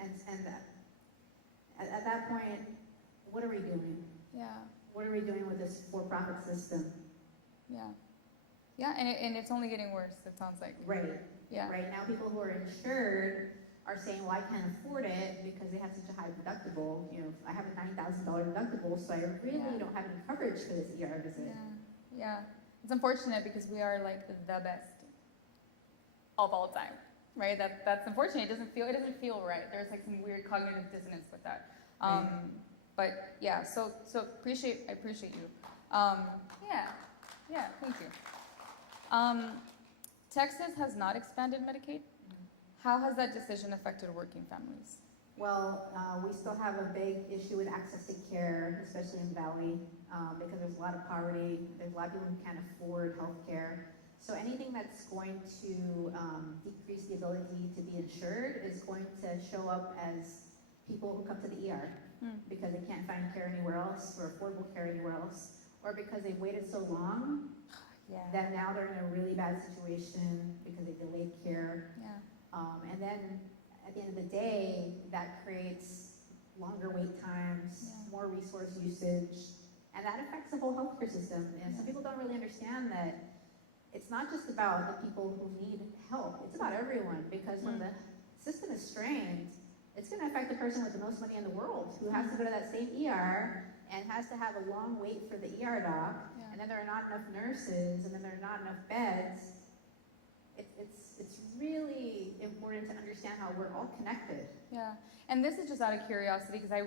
And at that point, what are we doing? Yeah. What are we doing with this for-profit system? Yeah. Yeah, and it's only getting worse, it sounds like. Right. Yeah. Right now, people who are insured are saying, well, I can't afford it because they have such a high deductible. You know, I have a $9,000 deductible, so I really don't have any coverage for this ER visit. Yeah. Yeah. It's unfortunate because we are like the best of all time, right? That's unfortunate. It doesn't feel right. There's like some weird cognitive dissonance with that. Right. But yeah, so I appreciate you. Yeah, thank you. Texas has not expanded Medicaid. How has that decision affected working families? Well, we still have a big issue with access to care, especially in Valley, because there's a lot of poverty. There's a lot of people who can't afford health care. So anything that's going to decrease the ability to be insured is going to show up as people who come to the ER because they can't find care anywhere else or affordable care anywhere else, or because they've waited so long that now they're in a really bad situation because they delayed care. Yeah. And then at the end of the day, that creates longer wait times, more resource usage, and that affects the whole healthcare system. And some people don't really understand that it's not just about the people who need help, it's about everyone, because when the system is strained, it's going to affect the person with the most money in the world who has to go to that same ER and has to have a long wait for the ER doc, and then there are not enough nurses, and then there are not enough beds. It's really important to understand how we're all connected. Yeah, and this is just out of curiosity because I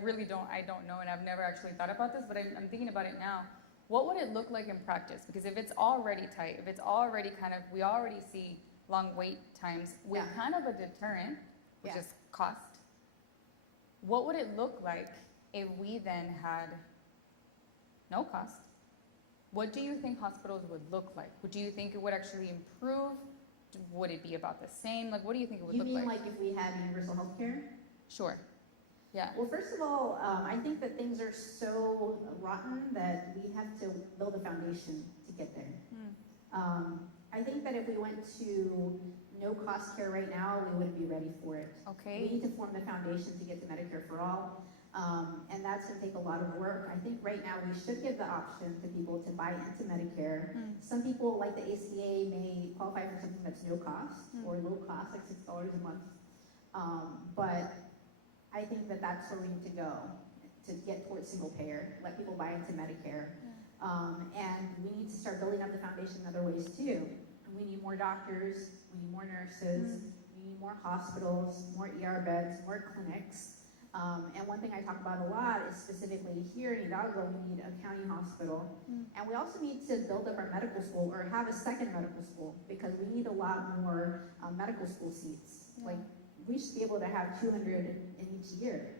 don't know, and I've never actually thought about this, but I'm thinking about it now. What would it look like in practice? Because if it's already tight, if it's already we already see long wait times with kind of a deterrent, which is cost. What would it look like if we then had no cost? What do you think hospitals would look like? Do you think it would actually improve? Would it be about the same? Like, what do you think it would look like? You mean like if we had universal health care? Sure. Yeah. Well, first of all, I think that things are so rotten that we have to build a foundation to get there. I think that if we went to no-cost care right now, we wouldn't be ready for it. Okay. We need to form the foundation to get to Medicare for all, and that's going to take a lot of work. I think right now we should give the option to people to buy into Medicare. Some people, like the ACA, may qualify for something that's no cost or low cost, like $6 a month. But I think that that's where we need to go to get towards single payer, let people buy into Medicare. And we need to start building up the foundation in other ways too. We need more doctors, we need more nurses, we need more hospitals, more ER beds, more clinics. And one thing I talk about a lot is specifically here in Hidalgo, we need a county hospital. And we also need to build up our medical school or have a second medical school because we need a lot more medical school seats. Like, we should be able to have 200 in each year.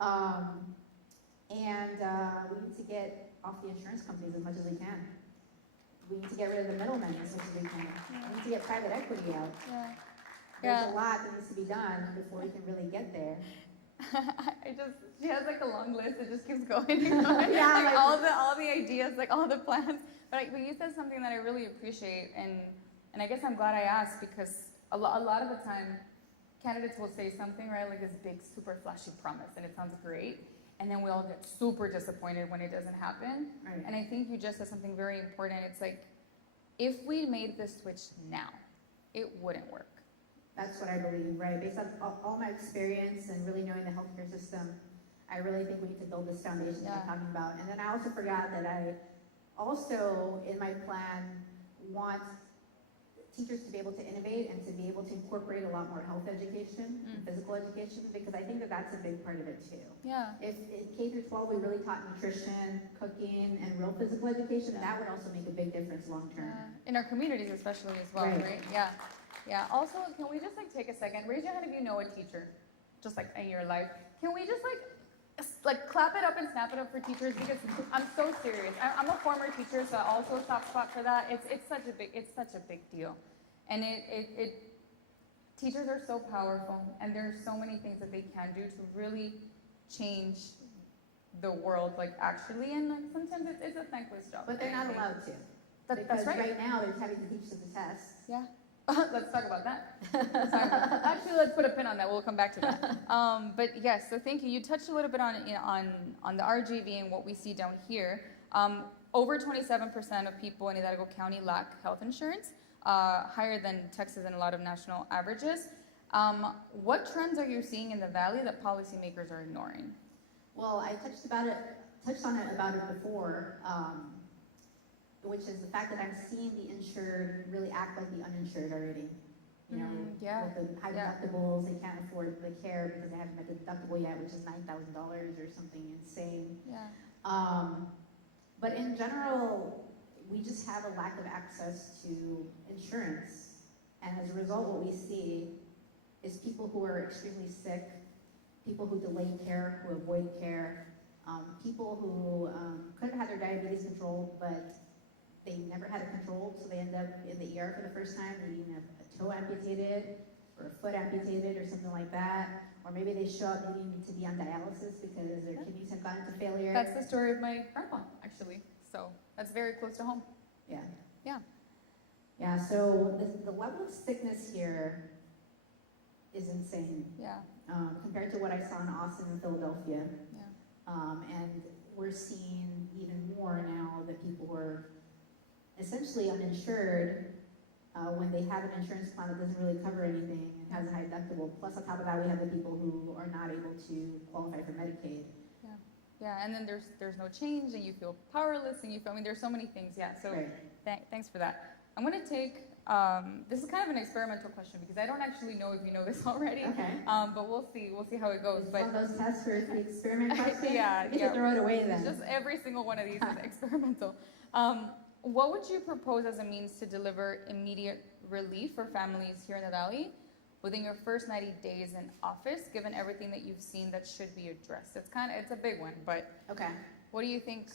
And we need to get off the insurance companies as much as we can. We need to get rid of the middlemen as much as we can. We need to get private equity out. There's a lot that needs to be done before we can really get there. She has like a long list. It just keeps going and going. Yeah, like like- all the ideas, like all the plans. But you said something that I really appreciate, and I guess I'm glad I asked because a lot of the time, candidates will say something, right, like this big, super flashy promise, and it sounds great, and then we all get super disappointed when it doesn't happen. Right. And I think you just said something very important. It's like, if we made this switch now, it wouldn't work. That's what I believe, right? Based on all my experience and really knowing the healthcare system, I really think we need to build this foundation that Yeah. I'm talking about. And then I also forgot that I also, in my plan, want teachers to be able to innovate and to be able to incorporate a lot more health education and physical education, because I think that that's a big part of it too. Yeah. If in K through 12 we really taught nutrition, cooking, and real physical education, Yeah. that would also make a big difference long term. In our communities especially as well, Right. right? Yeah. Yeah. Also, can we just like take a second? Raise your hand if you know a teacher, just like in your life. Can we just like clap it up and snap it up for teachers, because I'm so serious. I'm a former teacher, so I also soft spot for that. It's such a big deal, and teachers are so powerful, and there's so many things that they can do to really change the world, like actually, and like sometimes it's a thankless job. But they're not allowed to. That's Because right. right now they're having to teach them the test. Yeah. Let's talk about that. Actually, let's put a pin on that. We'll come back to that. But yes, so thank you. You touched a little bit on the RGV and what we see down here. Over 27% of people in Hidalgo County lack health insurance, higher than Texas and a lot of national averages. What trends are you seeing in the Valley that policymakers are ignoring? Well, I touched on it before, which is the fact that I'm seeing the insured really act like the uninsured already. You know, yeah, with the high yeah. deductibles, they can't afford the care because they haven't met the deductible yet, which is $9,000 or something insane. Yeah. But in general, we just have a lack of access to insurance. And as a result, what we see is people who are extremely sick, people who delay care, who avoid care, people who could have had their diabetes controlled, but they never had it controlled, so they end up in the ER for the first time, needing a toe amputated, or a foot amputated, or something like that. Or maybe they show up needing to be on dialysis because their kidneys have gone into failure. That's the story of my grandpa, actually. So that's very close to home. Yeah. Yeah. Yeah, so the level of sickness here is insane. Yeah. Compared to what I saw in Austin and Philadelphia. Yeah. And we're seeing even more now that people are essentially uninsured when they have an insurance plan that doesn't really cover anything and has a high deductible. Plus, on top of that, we have the people who are not able to qualify for Medicaid. Yeah. Yeah. And then there's no change, and you feel powerless, and you feel. I mean, there's so many things. Yeah. So Right. Thanks for that. I'm gonna take. This is kind of an experimental question because I don't actually know if you know this already. Okay. But we'll see. We'll see how it goes. It's But one of those tests where it's the experiment question. Yeah, You yeah. should throw it away then. it's just every single one of these is experimental. What would you propose as a means to deliver immediate relief for families here in the Valley within your first 90 days in office, given everything that you've seen that should be addressed? It's a big one, but Okay. what do you think?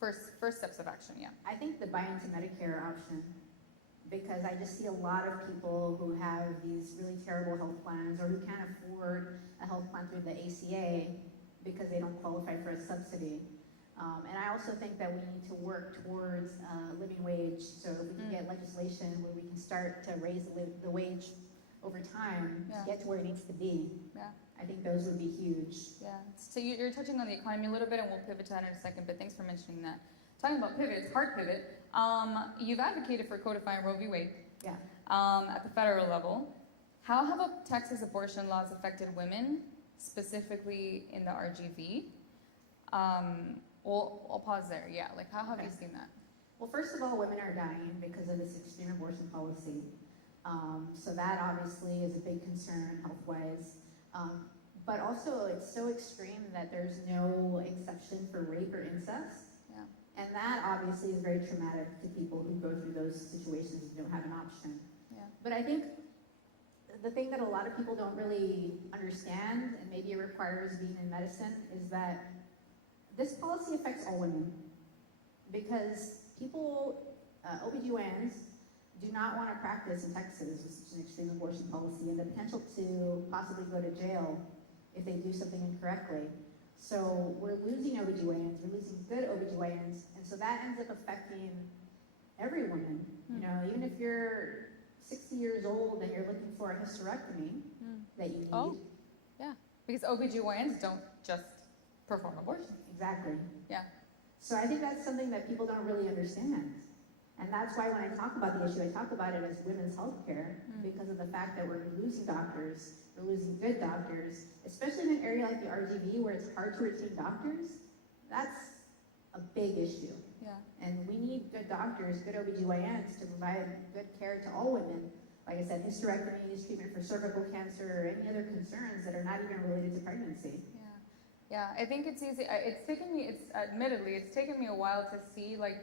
First steps of action, yeah. I think the buy into Medicare option, because I just see a lot of people who have these really terrible health plans or who can't afford a health plan through the ACA because they don't qualify for a subsidy. And I also think that we need to work towards living wage. So if we can get legislation where we can start to raise the wage over time Yeah. to get to where it needs to be, Yeah. I think those would be huge. Yeah. So you're touching on the economy a little bit, and we'll pivot to that in a second, but thanks for mentioning that. Talking about pivots, hard pivot, you've advocated for codifying Roe v. Wade Yeah. at the federal level. How have Texas abortion laws affected women, specifically in the RGV? I'll pause there. Yeah, like how have you seen that? Well, first of all, women are dying because of this extreme abortion policy. So that obviously is a big concern health-wise. But also, it's so extreme that there's no exception for rape or incest. Yeah. And that obviously is very traumatic to people who go through those situations and don't have an option. Yeah. But I think the thing that a lot of people don't really understand, and maybe it requires being in medicine, is that this policy affects all women. Because people, OBGYNs, do not want to practice in Texas with such an extreme abortion policy, and the potential to possibly go to jail if they do something incorrectly. So we're losing OBGYNs, we're losing good OBGYNs, and so that ends up affecting every woman. You know, even if you're 60 years old and you're looking for a hysterectomy that you need. Oh, yeah, because OBGYNs don't just perform abortion. Exactly. Yeah. So I think that's something that people don't really understand. And that's why when I talk about the issue, I talk about it as women's health care because of the fact that we're losing doctors, we're losing good doctors, especially in an area like the RGV where it's hard to retain doctors. That's a big issue. Yeah. And we need good doctors, good OBGYNs to provide good care to all women. Like I said, hysterectomies, treatment for cervical cancer, or any other concerns that are not even related to pregnancy. Yeah, I think it's easy. It's taken me a while to see like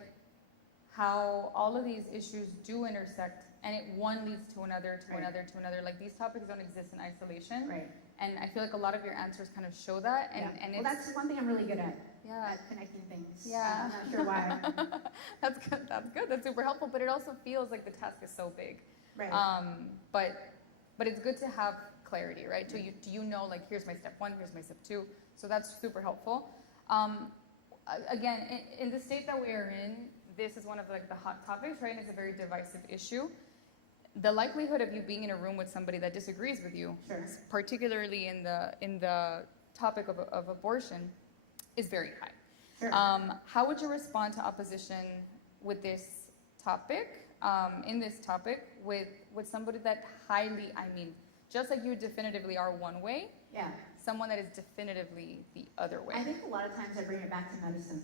how all of these issues do intersect, and one leads to another, to another, to another. Like these topics don't exist in isolation. Right. And I feel like a lot of your answers kind of show that. And well, that's one thing I'm really good at. Yeah. At connecting things. Yeah. I'm not sure why. That's good. That's good. That's super helpful. But it also feels like the task is so big. Right. But it's good to have clarity, right? So you know, like, here's my step 1, here's my step 2. So that's super helpful. Again, in the state that we are in, this is one of like the hot topics, right? And it's a very divisive issue. The likelihood of you being in a room with somebody that disagrees with you, Sure. particularly in the topic of abortion, is very high. Sure. How would you respond to opposition with this topic, with somebody that highly, just like you definitively are one way, Yeah. someone that is definitively the other way? I think a lot of times I bring it back to medicine.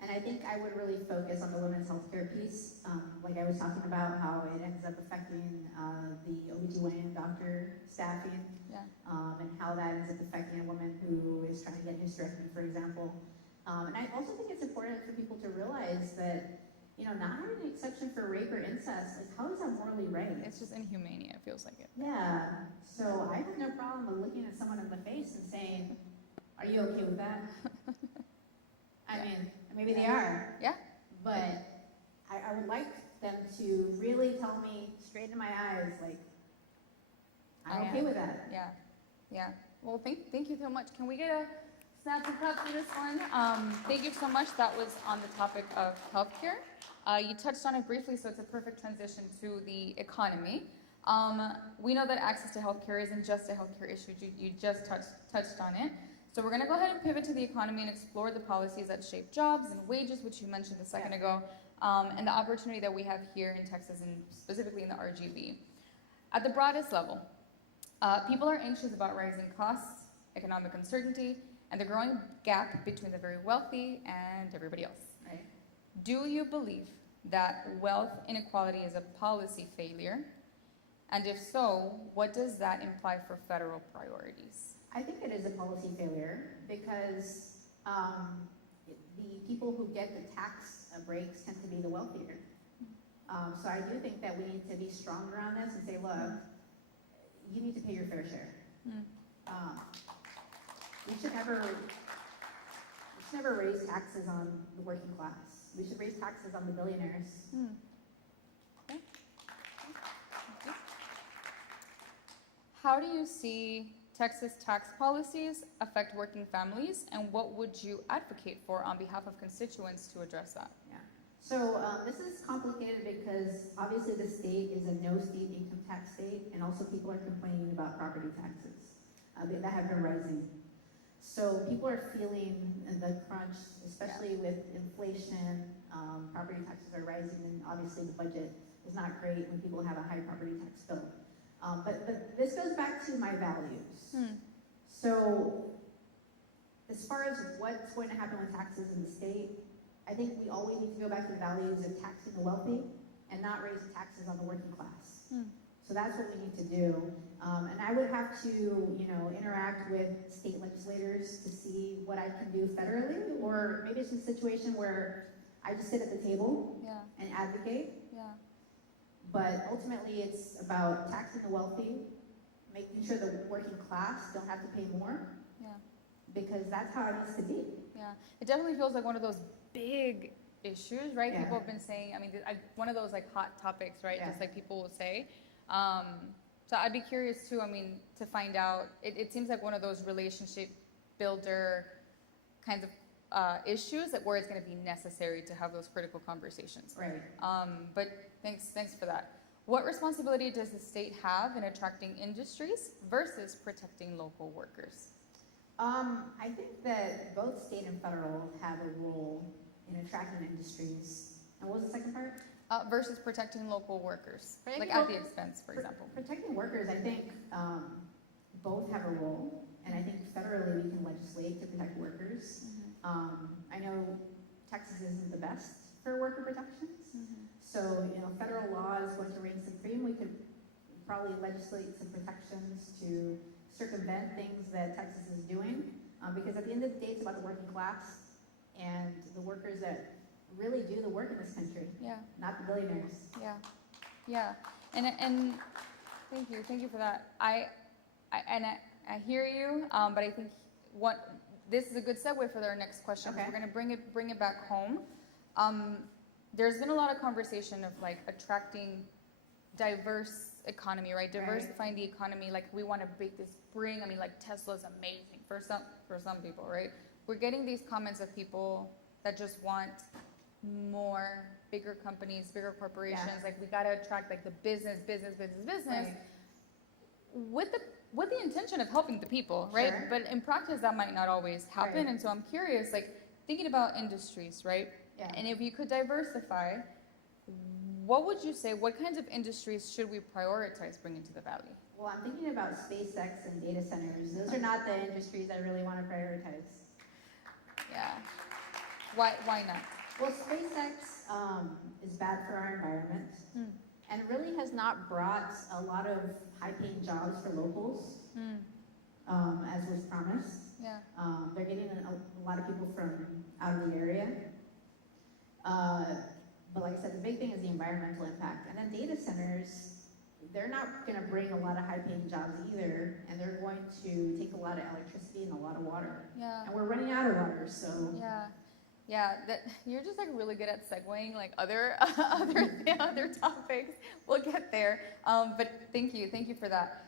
And I think I would really focus on the women's healthcare piece. Like I was talking about how it ends up affecting the OBGYN doctor staffing, and how that ends up affecting a woman who is trying to get a hysterectomy, for example. And I also think it's important for people to realize that, you know, not having an exception for rape or incest, like, how is that morally right? It's just inhumane, it feels like it. Yeah. So I have no problem with looking at someone in the face and saying, "Are you okay with that?" I mean, maybe they are. Yeah. But I would like them to really tell me straight in my eyes, like, I'm okay with that. Yeah. Yeah. Well, thank you so much. Can we get a snap and clap for this one? Thank you so much. That was on the topic of healthcare. You touched on it briefly, so it's a perfect transition to the economy. We know that access to healthcare isn't just a healthcare issue. You just touched on it. So we're going to go ahead and pivot to the economy and explore the policies that shape jobs and wages, which you mentioned a second ago, and the opportunity that we have here in Texas and specifically in the RGV. At the broadest level, people are anxious about rising costs, economic uncertainty, and the growing gap between the very wealthy and everybody else. Right. Do you believe that wealth inequality is a policy failure? And if so, what does that imply for federal priorities? I think it is a policy failure because the people who get the tax breaks tend to be the wealthier. So I do think that we need to be stronger on this and say, look, you need to pay your fair share. We should never raise taxes on the working class. We should raise taxes on the billionaires. Okay. How do you see Texas tax policies affect working families, and what would you advocate for on behalf of constituents to address that? Yeah. So this is complicated because obviously the state is a no-state income tax state, and also people are complaining about property taxes that have been rising. So people are feeling the crunch, especially with inflation. Property taxes are rising, and obviously the budget is not great when people have a high property tax bill. But this goes back to my values. So as far as what's going to happen with taxes in the state, I think we always need to go back to the values of taxing the wealthy and not raise taxes on the working class. So that's what we need to do. And I would have to, interact with state legislators to see what I can do federally, or maybe it's a situation where I just sit at the table and advocate. But ultimately, it's about taxing the wealthy, making sure the working class don't have to pay more. Because that's how it needs to be. It definitely feels like one of those big issues, right? People have been saying, one of those like hot topics, right? Just like people will say. So I'd be curious too, I mean, to find out, it seems like one of those relationship builder kinds of issues that where it's going to be necessary to have those critical conversations. Right. But thanks for that. What responsibility does the state have in attracting industries versus protecting local workers? I think that both state and federal have a role in attracting industries. And what was the second part? Versus protecting local workers, Protecting like at the local- expense, for example. Protecting workers, I think both have a role, and I think federally we can legislate to protect workers. I know Texas isn't the best for worker protections, so federal law is going to reign supreme. We could probably legislate some protections to circumvent things that Texas is doing, because at the end of the day, it's about the working class and the workers that really do the work in this country, Yeah. not the billionaires. Yeah, and thank you for that. I hear you, but I think this is a good segue for our next question. Okay. We're going to bring it back home. There's been a lot of conversation of like attracting diverse economy, right? Diversifying the economy. Like we want to bring. I mean, like Tesla's amazing for some people, right? We're getting these comments of people that just want more bigger companies, bigger corporations. Yeah. Like we gotta attract like the business, Right. with the intention of helping the people, right? Sure. But in practice, that might not always happen. Right. And so I'm curious, like thinking about industries, right? Yeah. And if you could diversify, what would you say? What kinds of industries should we prioritize bringing to the valley? Well, I'm thinking about SpaceX and data centers. Those are not the industries I really want to prioritize. Yeah. Why not? Well, SpaceX is bad for our environment and really has not brought a lot of high-paying jobs for locals, as was promised. Yeah. They're getting a lot of people from out of the area. But like I said, the big thing is the environmental impact. And then data centers, they're not going to bring a lot of high-paying jobs either, and they're going to take a lot of electricity and a lot of water. Yeah. And we're running out of water, so... Yeah, that you're just like really good at segueing like other topics. We'll get there. But thank you for that.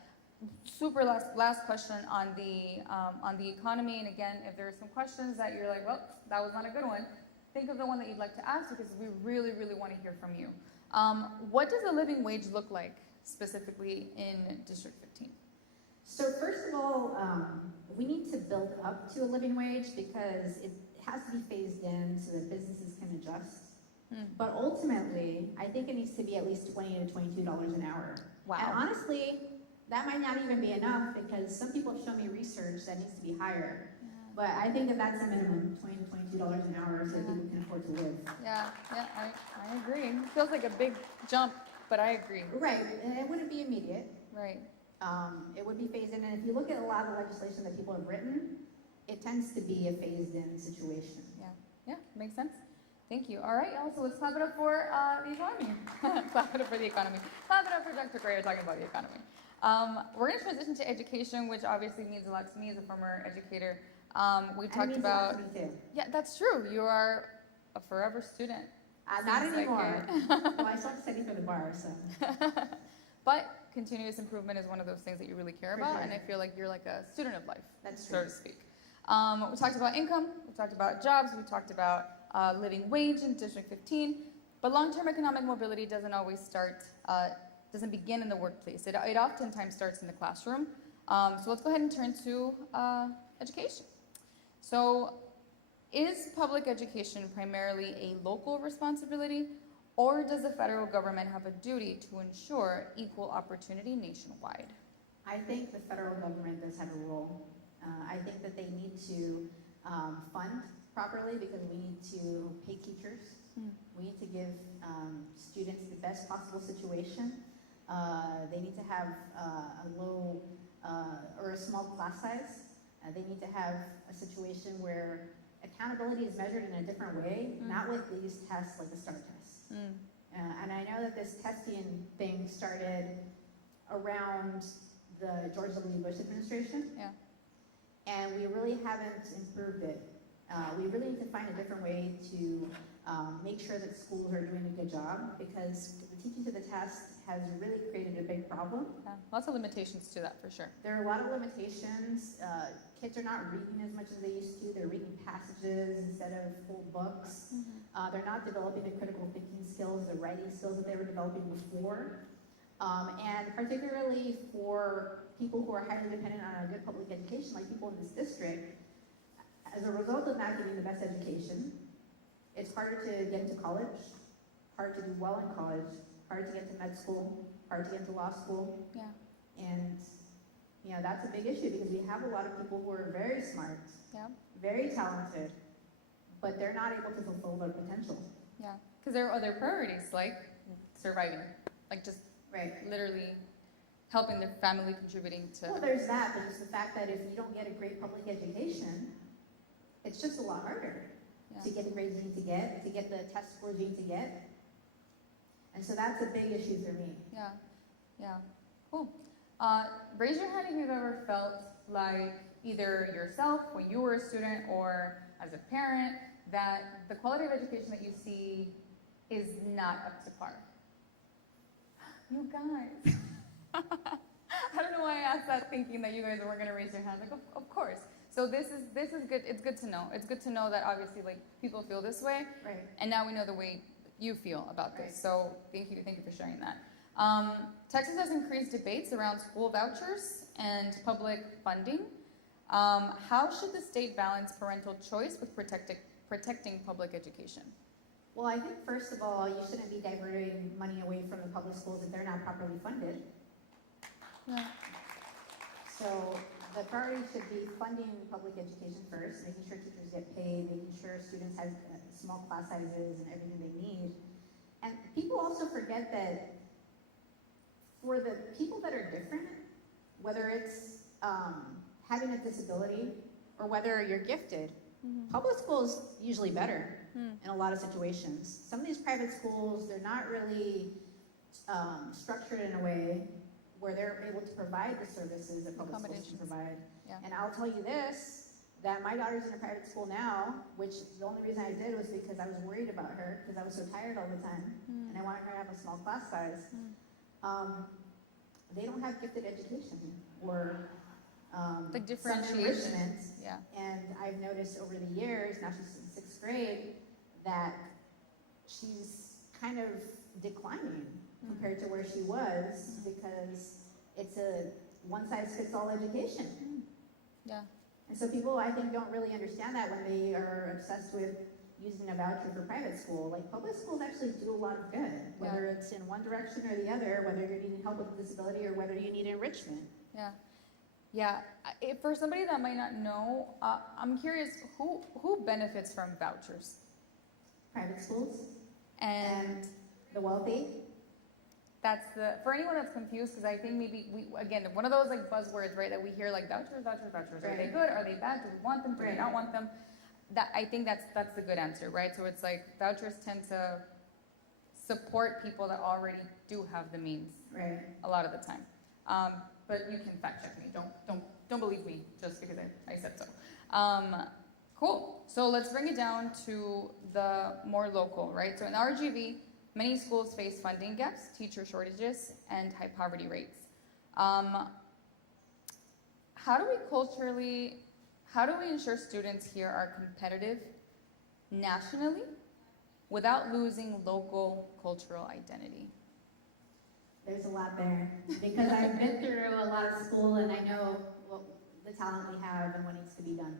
Super last question on the economy. And again, if there are some questions that you're like, well, that was not a good one, think of the one that you'd like to ask because we really want to hear from you. What does a living wage look like specifically in District 15? So first of all, we need to build up to a living wage because it has to be phased in so that businesses can adjust. But ultimately, I think it needs to be at least $20 to $22 an hour. Wow. And honestly, that might not even be enough because some people have shown me research that needs to be higher. But I think that that's a minimum, $20 to $22 an hour so that people can afford to live. Yeah, I agree. It feels like a big jump, but I agree. Right, and it wouldn't be immediate. Right. It would be phased in, and if you look at a lot of the legislation that people have written, it tends to be a phased-in situation. Yeah, makes sense. Thank you. All right, so let's clap it up for the economy. Clap it up for the economy. Clap it up for Dr. Cuellar talking about the economy. We're going to transition to education, which obviously means a lot to me as a former educator. We talked about. And it means a lot to me too. Yeah, that's true. You are a forever student. Not Seems like anymore. it. Well, I still have to study for the bar, so. But continuous improvement is one of those things that you really care For about, sure. and I feel like you're like a student of life, That's so true. to speak. We talked about income, we talked about jobs, we talked about living wage in District 15, but long-term economic mobility doesn't always start, doesn't begin in the workplace. It oftentimes starts in the classroom. So let's go ahead and turn to education. So is public education primarily a local responsibility, or does the federal government have a duty to ensure equal opportunity nationwide? I think the federal government does have a role. I think that they need to fund properly because we need to pay teachers. We need to give students the best possible situation. They need to have a low or a small class size. They need to have a situation where accountability is measured in a different way, not with these tests like the STAR test. And I know that this testing thing started around the George W. Bush administration. Yeah. And we really haven't improved it. We really need to find a different way to make sure that schools are doing a good job because the teaching to the test has really created a big problem. Yeah, lots of limitations to that for sure. There are a lot of limitations. Kids are not reading as much as they used to. They're reading passages instead of full books. They're not developing the critical thinking skills, the writing skills that they were developing before. And particularly for people who are highly dependent on a good public education, like people in this district, as a result of not getting the best education, it's harder to get into college, hard to do well in college, hard to get to med school, hard to get to law school. Yeah. And, you know, that's a big issue because we have a lot of people who are very smart, Yeah. very talented, but they're not able to fulfill their potential. Yeah. Because there are other priorities like surviving, like just Right. literally helping their family, contributing to. Well, there's that, but it's the fact that if you don't get a great public education, it's just a lot harder Yeah. to get the grades you need to get the test scores you need to get. And so that's a big issue for me. Yeah, yeah, cool. Raise your hand if you've ever felt like either yourself when you were a student or as a parent that the quality of education that you see is not up to par. You guys. I don't know why I asked that thinking that you guys weren't gonna raise your hand. Like, of course. So this is good. It's good to know. It's good to know that obviously like people feel this way, Right. and now we know the way you feel about this. Right. So thank you for sharing that. Texas has increased debates around school vouchers and public funding. How should the state balance parental choice with protecting public education? Well, I think first of all, you shouldn't be diverting money away from the public schools if they're not properly funded. Yeah. So the priority should be funding public education first, making sure teachers get paid, making sure students have small class sizes and everything they need. And people also forget that for the people that are different, whether it's having a disability or whether you're gifted, public school is usually better in a lot of situations. Some of these private schools, they're not really structured in a way where they're able to provide the services that public schools can provide. Yeah. And I'll tell you this, that my daughter's in a private school now, which the only reason I did was because I was worried about her, because I was so tired all the time, and I wanted her to have a small class size. They don't have gifted education or Like some differentiation. enrichment. Yeah. And I've noticed over the years, now she's in 6th grade, that she's kind of declining compared to where she was because it's a one-size-fits-all education. Yeah. And so people, I think, don't really understand that when they are obsessed with using a voucher for private school. Like, public schools actually do a lot of good, whether it's in one direction or the other, whether you're needing help with a disability or whether you need enrichment. Yeah. Yeah. For somebody that might not know, I'm curious, who benefits from vouchers? Private schools And the wealthy. that's for anyone that's confused, because I think maybe again, one of those like buzzwords, right, that we hear like vouchers. Are they good? Are they bad? Do we want them? Do we not want them? I think that's the good answer, right? So it's like vouchers tend to support people that already do have the means Right. a lot of the time. But you can fact check me. Don't believe me just because I said so. Cool. So let's bring it down to the more local, right? So in RGV, many schools face funding gaps, teacher shortages, and high poverty rates. How do we ensure students here are competitive nationally without losing local cultural identity? There's a lot there because I've been through a lot of school and I know the talent we have and what needs to be done.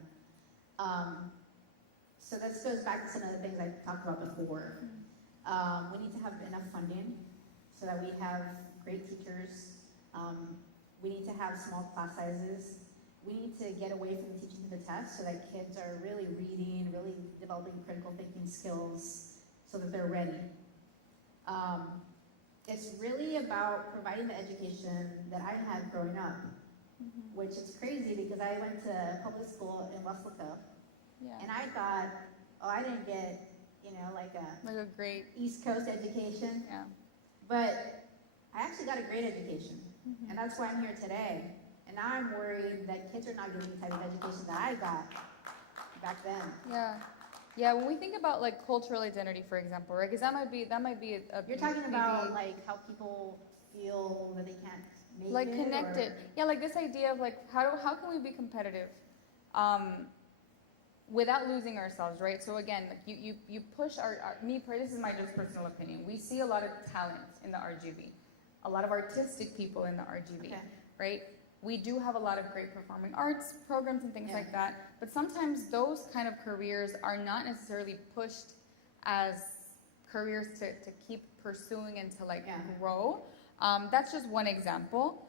So this goes back to some of the things I talked about before. We need to have enough funding so that we have great teachers. We need to have small class sizes. We need to get away from teaching to the test so that kids are really reading, really developing critical thinking skills so that they're ready. It's really about providing the education that I had growing up, which is crazy because I went to public school in Westlaco, and I thought, I didn't get, like a great East Coast education, yeah. but I actually got a great education, and that's why I'm here today. And now I'm worried that kids are not getting the type of education that I got back then. Yeah, yeah. When we think about like cultural identity, for example, right? Because that might be a. You're talking about like how people feel that they can't make like it? connected. Or... Yeah, like this idea of like how can we be competitive without losing ourselves, right? So again, like you push this is my just personal opinion. We see a lot of talent in the RGV, a lot of artistic people in the RGV, Okay. right? We do have a lot of great performing arts programs and things like that, but sometimes those kind of careers are not necessarily pushed as careers to keep pursuing and to like grow. That's just one example.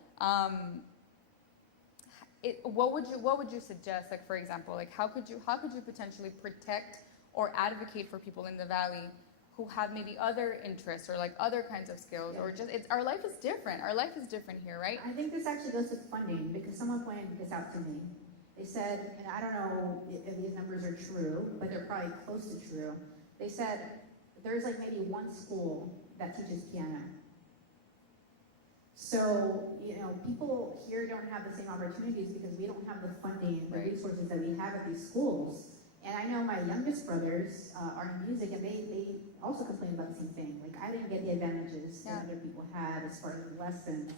What would you suggest? Like for example, like how could you potentially protect or advocate for people in the Valley who have maybe other interests or like other kinds of skills, or just our life is different. Our life is different here, right? I think this actually goes to funding, because someone pointed this out to me. They said, and I don't know if these numbers are true, but they're probably close to true. They said there's like maybe one school that teaches piano. So, people here don't have the same opportunities because we don't have the funding, the resources that we have at these schools. And I know my youngest brothers are in music, and they also complain about the same thing. Like, I didn't get the advantages that other people had as far as lessons.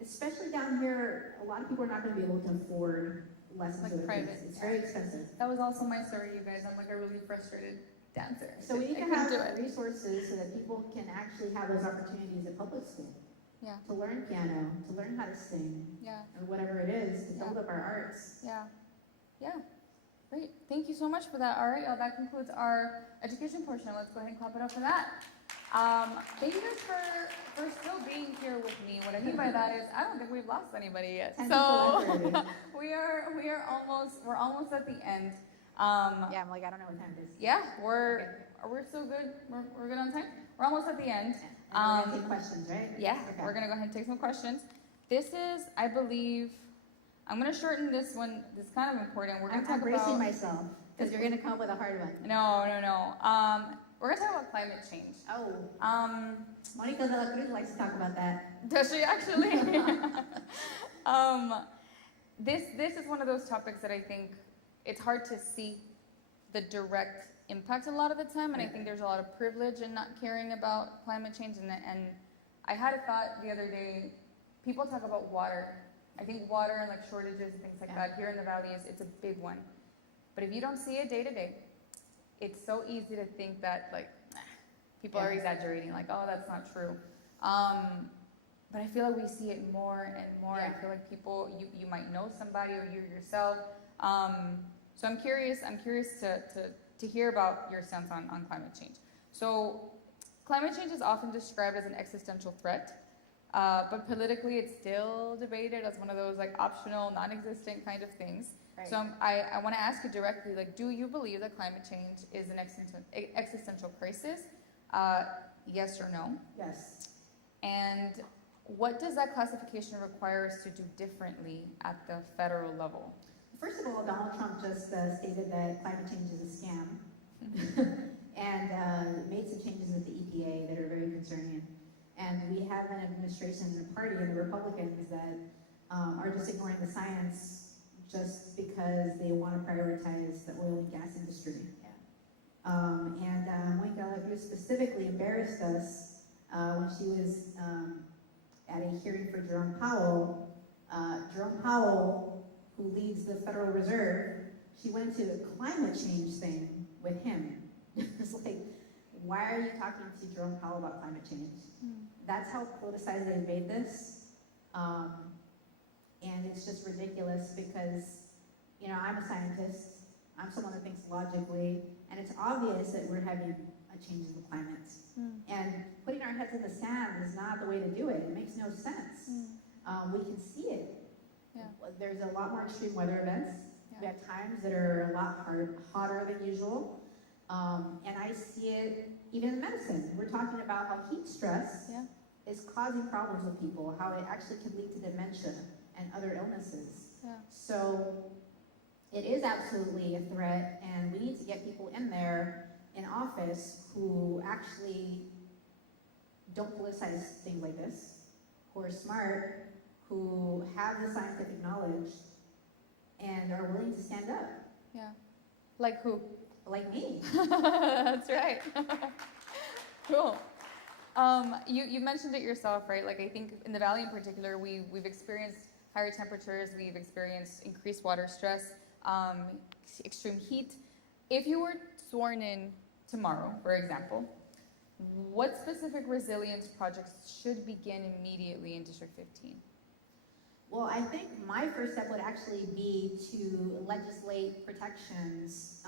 Especially down here, a lot of people are not going to be able to afford lessons. Like or private. things. It's very expensive. That was also my story, you guys. I'm like a really frustrated dancer. So we need to have resources so that people can actually have those opportunities at public school. Yeah. To learn piano, to learn how to sing, or whatever it is, to build up our arts. Yeah. Great. Thank you so much for that. All right, that concludes our education portion. Let's go ahead and clap it up for that. Thank you guys for still being here with me. What I mean by that is I don't think we've lost anybody yet. So we're almost at the end. Yeah, I'm like, I don't know what time it is. Yeah, we're still good. We're good on time. We're almost at the end. And we're gonna take questions, right? Yeah, okay. We're gonna go ahead and take some questions. This is, I believe, I'm gonna shorten this one. This is kind of important. We're gonna talk about. I'm bracing myself because you're gonna come up with a hard one. No. We're gonna talk about climate change. Oh. Monica de la Cruz likes to talk about that. Does she actually? This is one of those topics that I think it's hard to see the direct impact a lot of the time, and I think there's a lot of privilege in not caring about climate change. And I had a thought the other day. People talk about water. I think water and like shortages and things like that here in the Valley it's a big one. But if you don't see it day to day, it's so easy to think that like people are exaggerating, like, oh, that's not true. But I feel like we see it more and more. I feel like people, you might know somebody or you yourself. So I'm curious to hear about your sense on climate change. So climate change is often described as an existential threat, but politically it's still debated as one of those like optional, non-existent kind of things. Right. So I want to ask you directly, like, do you believe that climate change is an existential crisis? Yes or no? Yes. And what does that classification require us to do differently at the federal level? First of all, Donald Trump just stated that climate change is a scam and made some changes with the EPA that are very concerning. And we have an administration and a party and the Republicans that are just ignoring the science just because they want to prioritize the oil and gas industry. Monica Lagru specifically embarrassed us when she was at a hearing for Jerome Powell. Jerome Powell, who leads the Federal Reserve, she went to a climate change thing with him. It's like, why are you talking to Jerome Powell about climate change? That's how politicized they made this. And it's just ridiculous because, I'm a scientist. I'm someone that thinks logically. And it's obvious that we're having a change in the climate. And putting our heads in the sand is not the way to do it. It makes no sense. We can see it. There's a lot more extreme weather events. We have times that are a lot hotter than usual. And I see it even in medicine. We're talking about how heat stress is causing problems with people, how it actually can lead to dementia and other illnesses. So it is absolutely a threat, and we need to get people in there in office who actually don't politicize things like this, who are smart, who have the scientific knowledge, and are willing to stand up. Yeah. Like who? Like me. That's right. Cool. You mentioned it yourself, right? Like I think in the Valley in particular, we've experienced higher temperatures, we've experienced increased water stress, extreme heat. If you were sworn in tomorrow, for example, what specific resilience projects should begin immediately in District 15? Well, I think my first step would actually be to legislate protections,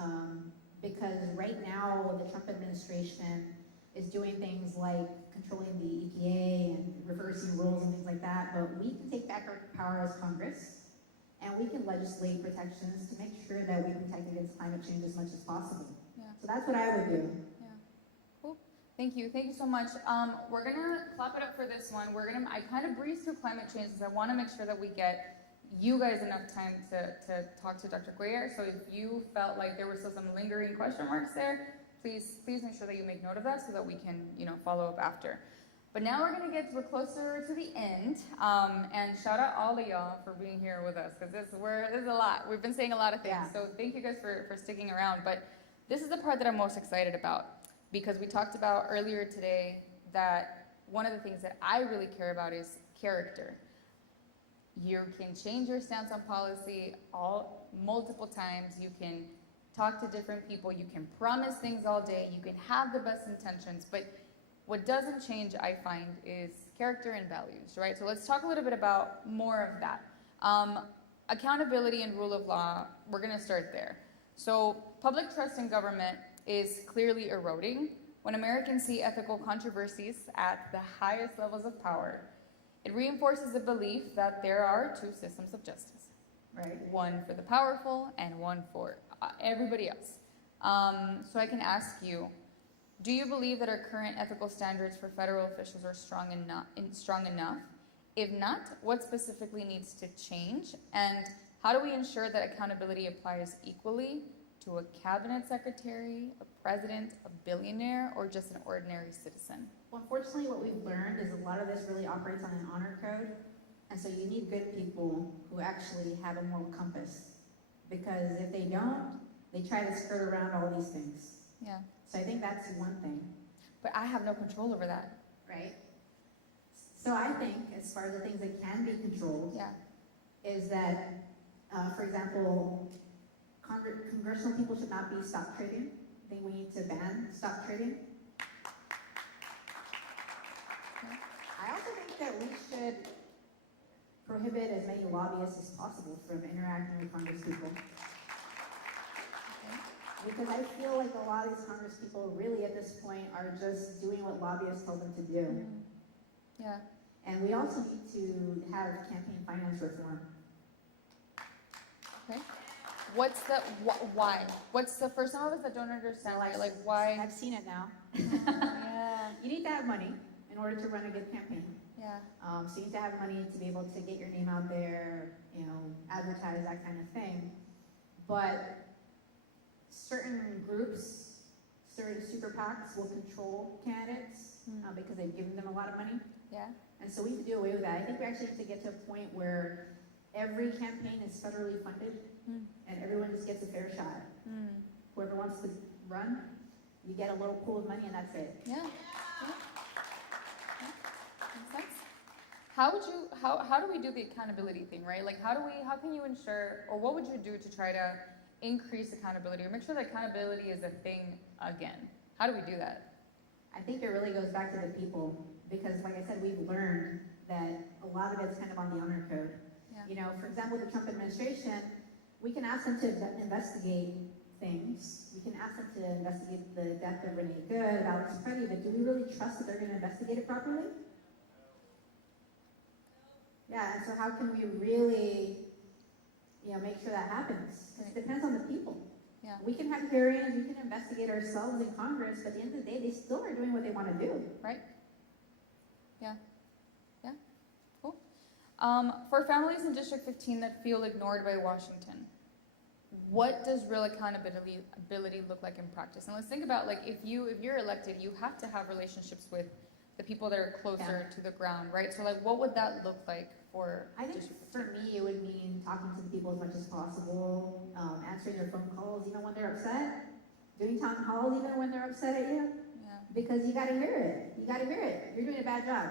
because right now the Trump administration is doing things like controlling the EPA and reversing rules and things like that, but we can take back our power as Congress, and we can legislate protections to make sure that we protect against climate change as much as possible. Yeah. So that's what I would do. Yeah. Cool. Thank you so much. We're gonna clap it up for this one. I kind of breezed through climate change because I want to make sure that we get you guys enough time to talk to Dr. Cuellar. So if you felt like there were still some lingering question marks there, please make sure that you make note of that so that we can, follow up after. But now we're closer to the end, and shout out all of y'all for being here with us, because this is a lot. We've been saying a lot of things, Yeah. so thank you guys for sticking around. But this is the part that I'm most excited about, because we talked about earlier today that one of the things that I really care about is character. You can change your stance on policy multiple times. You can talk to different people. You can promise things all day. You can have the best intentions. But what doesn't change, I find, is character and values, right? So let's talk a little bit about more of that. Accountability and rule of law, we're going to start there. So public trust in government is clearly eroding. When Americans see ethical controversies at the highest levels of power, it reinforces the belief that there are two systems of justice. Right. One for the powerful and one for everybody else. So I can ask you, do you believe that our current ethical standards for federal officials are strong enough? If not, what specifically needs to change? And how do we ensure that accountability applies equally to a cabinet secretary, a president, a billionaire, or just an ordinary citizen? Well, unfortunately, what we've learned is a lot of this really operates on an honor code. And so you need good people who actually have a moral compass. Because if they don't, they try to skirt around all these things. Yeah. So I think that's one thing. But I have no control over that. Right? So I think, as far as the things that can be controlled, Yeah. is that, for example, congressional people should not be stock trading. I think we need to ban stock trading. I also think that we should prohibit as many lobbyists as possible from interacting with Congress people. Because I feel like a lot of these Congress people really at this point are just doing what lobbyists tell them to do. Yeah. And we also need to have campaign finance reform. Okay. Why? For some of us that don't understand, like why? I've seen it now. Yeah. You need to have money in order to run a good campaign. Yeah. So you need to have money to be able to get your name out there, advertise, that kind of thing. But certain groups, certain super PACs will control candidates because they've given them a lot of money. Yeah. And so we need to do away with that. I think we actually need to get to a point where every campaign is federally funded and everyone just gets a fair shot. Whoever wants to run, you get a little pool of money and that's it. Yeah. Makes sense. How do we do the accountability thing, right? Like how can you ensure, or what would you do to try to increase accountability or make sure that accountability is a thing again? How do we do that? I think it really goes back to the people because, like I said, we've learned that a lot of it's kind of on the honor code. Yeah. For example, the Trump administration, we can ask them to investigate things. We can ask them to investigate the death of Renee Good, Alex Preddy, but do we really trust that they're going to investigate it properly? Yeah, and so how can we really, make sure that happens? It depends on the people. Yeah. We can have hearings, we can investigate ourselves in Congress, but at the end of the day, they still are doing what they want to do. Right? Yeah. Yeah. Cool. For families in District 15 that feel ignored by Washington, what does real accountability look like in practice? And let's think about, like, if you're elected, you have to have relationships with the people that are closer to the ground, right? So, like, what would that look like for I think District 15? for me, it would mean talking to the people as much as possible, answering their phone calls even when they're upset, doing town halls even when they're upset at you. Yeah. Because you gotta hear it. You gotta hear it. You're doing a bad job.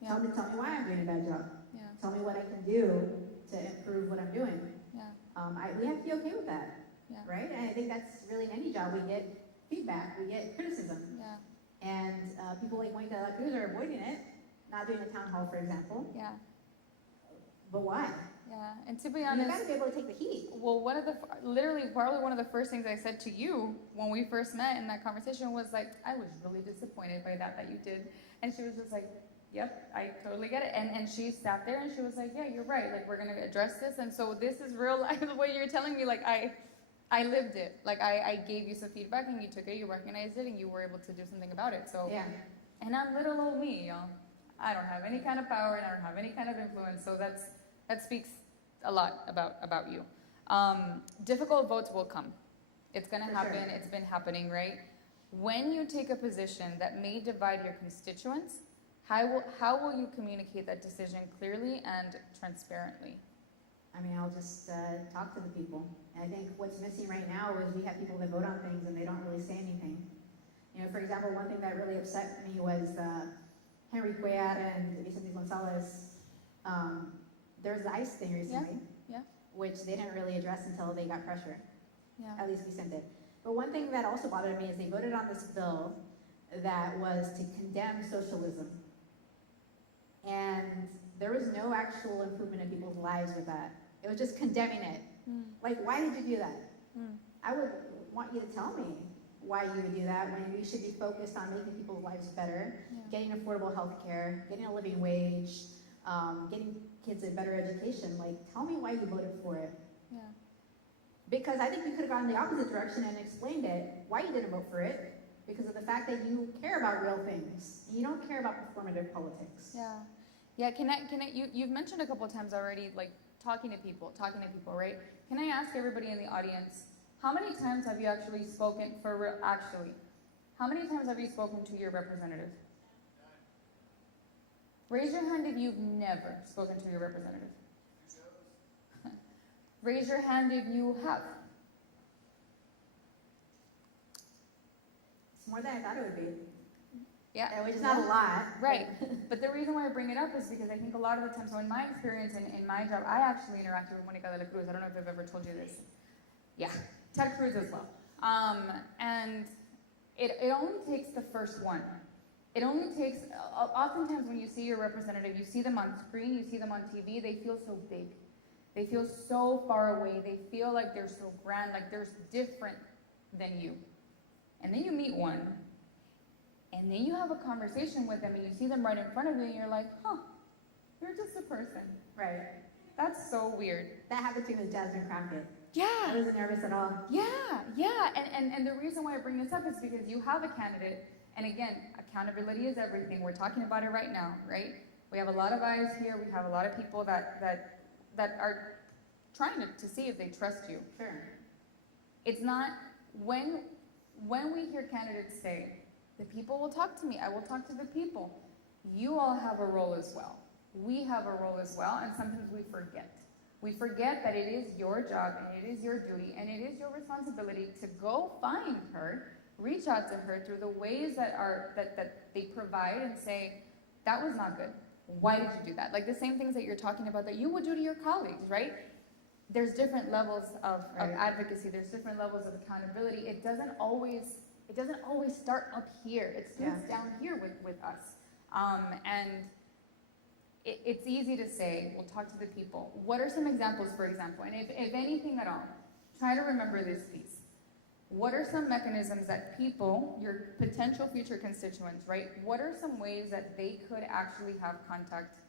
Yeah. Tell me why I'm doing a bad job. Yeah. Tell me what I can do to improve what I'm doing. Yeah. We have to be okay with that, Yeah. right? And I think that's really in any job. We get feedback, we get criticism. Yeah. And people like Monica La Cruz are avoiding it, not doing a town hall, for example. Yeah. But why? Yeah. And to be You honest, gotta be able to take the heat. well, literally, probably one of the first things I said to you when we first met in that conversation was like, I was really disappointed by that you did. And she was just like, yep, I totally get it. And she sat there and she was like, yeah, you're right. Like, we're going to address this. And so this is real life. The way you're telling me, like, I lived it. Like, I gave you some feedback and you took it, you recognized it, and you were able to do something about it. So, Yeah. And I'm little old me, y'all. I don't have any kind of power and I don't have any kind of influence. So that speaks a lot about you. Difficult votes will come. It's going to happen. Sure. It's been happening, right? When you take a position that may divide your constituents, how will you communicate that decision clearly and transparently? I mean, I'll just talk to the people. And I think what's missing right now is we have people that vote on things and they don't really say anything. You know, for example, one thing that really upset me was Henry Cuellar and Vicente Gonzalez. There's the ICE thing recently, Yeah. which they didn't really address until they got pressure. Yeah. At least Vicente. But one thing that also bothered me is they voted on this bill that was to condemn socialism. And there was no actual improvement in people's lives with that. It was just condemning it. Like, why did you do that? I would want you to tell me why you would do that when we should be focused on making people's lives better, getting affordable health care, getting a living wage, getting kids a better education. Like, tell me why you voted for it. Yeah. Because I think you could have gone the opposite direction and explained it, why you didn't vote for it, because of the fact that you care about real things. You don't care about performative politics. Yeah. Yeah, you've mentioned a couple of times already, like, talking to people, right? Can I ask everybody in the audience, how many times have you actually spoken, how many times have you spoken to your representative? Raise your hand if you've never spoken to your representative. Raise your hand if you have. It's more than I thought it would be. Yeah. Which is not a lot. Right. But the reason why I bring it up is because I think a lot of the time, so in my experience in my job, I actually interacted with Monica de la Cruz. I don't know if I've ever told you this. Yeah. Ted Cruz as well. And it only takes the first one. It only takes, oftentimes when you see your representative, you see them on screen, you see them on TV, they feel so big. They feel so far away. They feel like they're so grand, like they're different than you. And then you meet one, and then you have a conversation with them, and you see them right in front of you, and you're like, huh, you're just a person. Right. That's so weird. That happened to me with Jasmine Crockett. Yeah. I wasn't nervous at all. Yeah. And the reason why I bring this up is because you have a candidate, and again, accountability is everything. We're talking about it right now, right? We have a lot of eyes here. We have a lot of people that are trying to see if they trust you. Sure. It's not, when we hear candidates say, the people will talk to me, I will talk to the people, you all have a role as well. We have a role as well, and sometimes we forget. We forget that it is your job, and it is your duty, and it is your responsibility to go find her, reach out to her through the ways that they provide and say, that was not good. Why did you do that? Like the same things that you're talking about that you would do to your colleagues, right? There's different levels of advocacy. There's different levels of accountability. It doesn't always start up here. It starts down here with us. And it's easy to say, we'll talk to the people. What are some examples, for example? And if anything at all, try to remember this piece. What are some mechanisms that people, your potential future constituents, right? What are some ways that they could actually have contact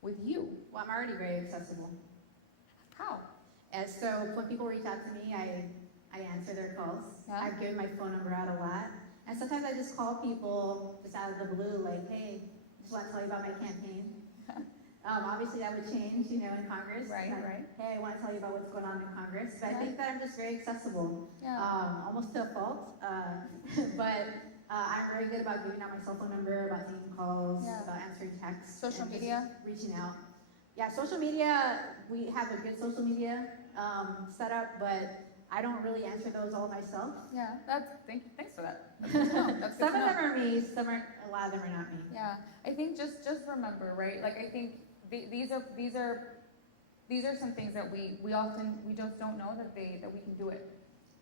with you? Well, I'm already very accessible. How? And so when people reach out to me, I answer their calls. Yeah. I've given my phone number out a lot. And sometimes I just call people just out of the blue, like, hey, just want to tell you about my campaign. Obviously that would change, in Congress. Right. Hey, I want to tell you about what's going on in Congress. But I think that I'm just very accessible, Yeah. almost to a fault. But I'm very good about giving out my cell phone number, about taking calls, about answering texts. Social and just media? Reaching out. Yeah, social media, we have a good social media setup, but I don't really answer those all myself. Yeah, thanks for that. That's good to know. That's good Some to of know. them are me, a lot of them are not me. Yeah, I think just remember, right? Like I think these are some things that we just don't know that we can do it.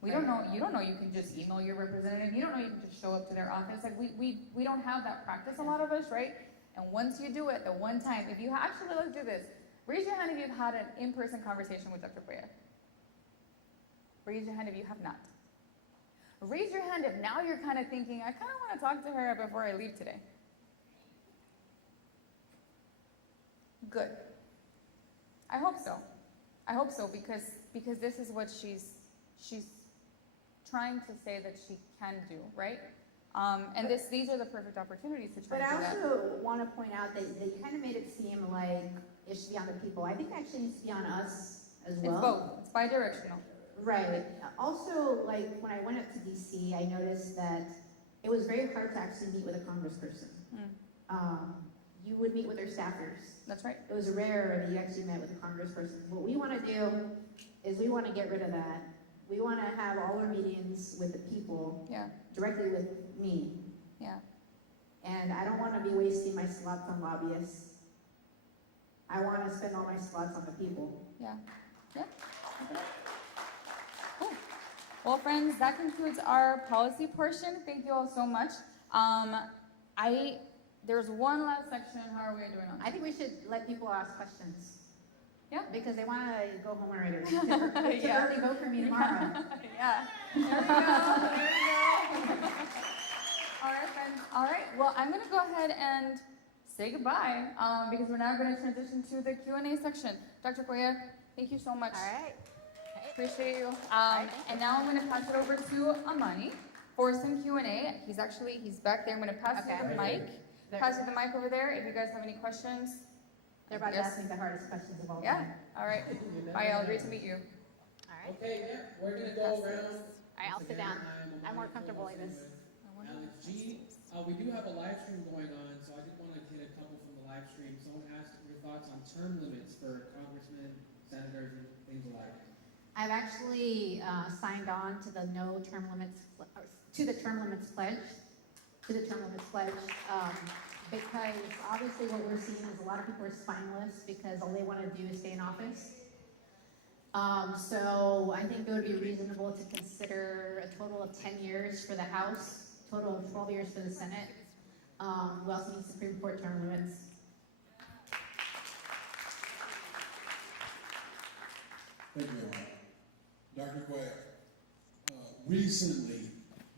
You don't know you can just email your representative. You don't know you can just show up to their office. Like we don't have that practice, a lot of us, right? And once you do it, the one time, if you actually, let's do this. Raise your hand if you've had an in-person conversation with Dr. Cuellar. Raise your hand if you have not. Raise your hand if now you're kind of thinking, I kind of want to talk to her before I leave today. Good. I hope so. I hope so because this is what she's trying to say that she can do, right? And these are the perfect opportunities to try But to do I that. also want to point out that you kind of made it seem like it should be on the people. I think it actually needs to be on us as well. It's both. It's bi-directional. Right. Also, like when I went up to DC, I noticed that it was very hard to actually meet with a congressperson. You would meet with their staffers. That's right. It was rare that you actually met with a congressperson. What we want to do is we want to get rid of that. We want to have all our meetings with the people, Yeah. directly with me. Yeah. And I don't want to be wasting my slots on lobbyists. I want to spend all my slots on the people. Yeah. Yeah. Cool. Well, friends, that concludes our policy portion. Thank you all so much. There's one last section. How are we doing on? I think we should let people ask questions. Yeah. Because they want to go home already. To Yeah. early vote for me tomorrow. Yeah. There we go. There we go. All right, friends. All right. Well, I'm going to go ahead and say goodbye because we're now going to transition to the Q&A section. Dr. Cuellar, thank you so much. All right. Appreciate you. And now I'm going to pass it over to Amani for some Q&A. He's back there. I'm going to pass you the mic. Pass you the mic over there. If you guys have any questions. They're about to ask me the hardest questions of all Yeah. time. All right. Bye, y'all. Great to meet you. All right. Okay, yeah, we're gonna go around. All right, I'll sit down. I'm more comfortable like this. Alex G. We do have a live stream going on, so I did want to get a couple from the live stream. Someone asked your thoughts on term limits for congressmen, senators, and things alike. I've actually signed on to the no term limits, to the term limits pledge, because obviously what we're seeing is a lot of people are spineless because all they want to do is stay in office. So I think it would be reasonable to consider a total of 10 years for the House, total of 12 years for the Senate. We also need Supreme Court term limits. Thank you, Dr. Cuellar. Recently,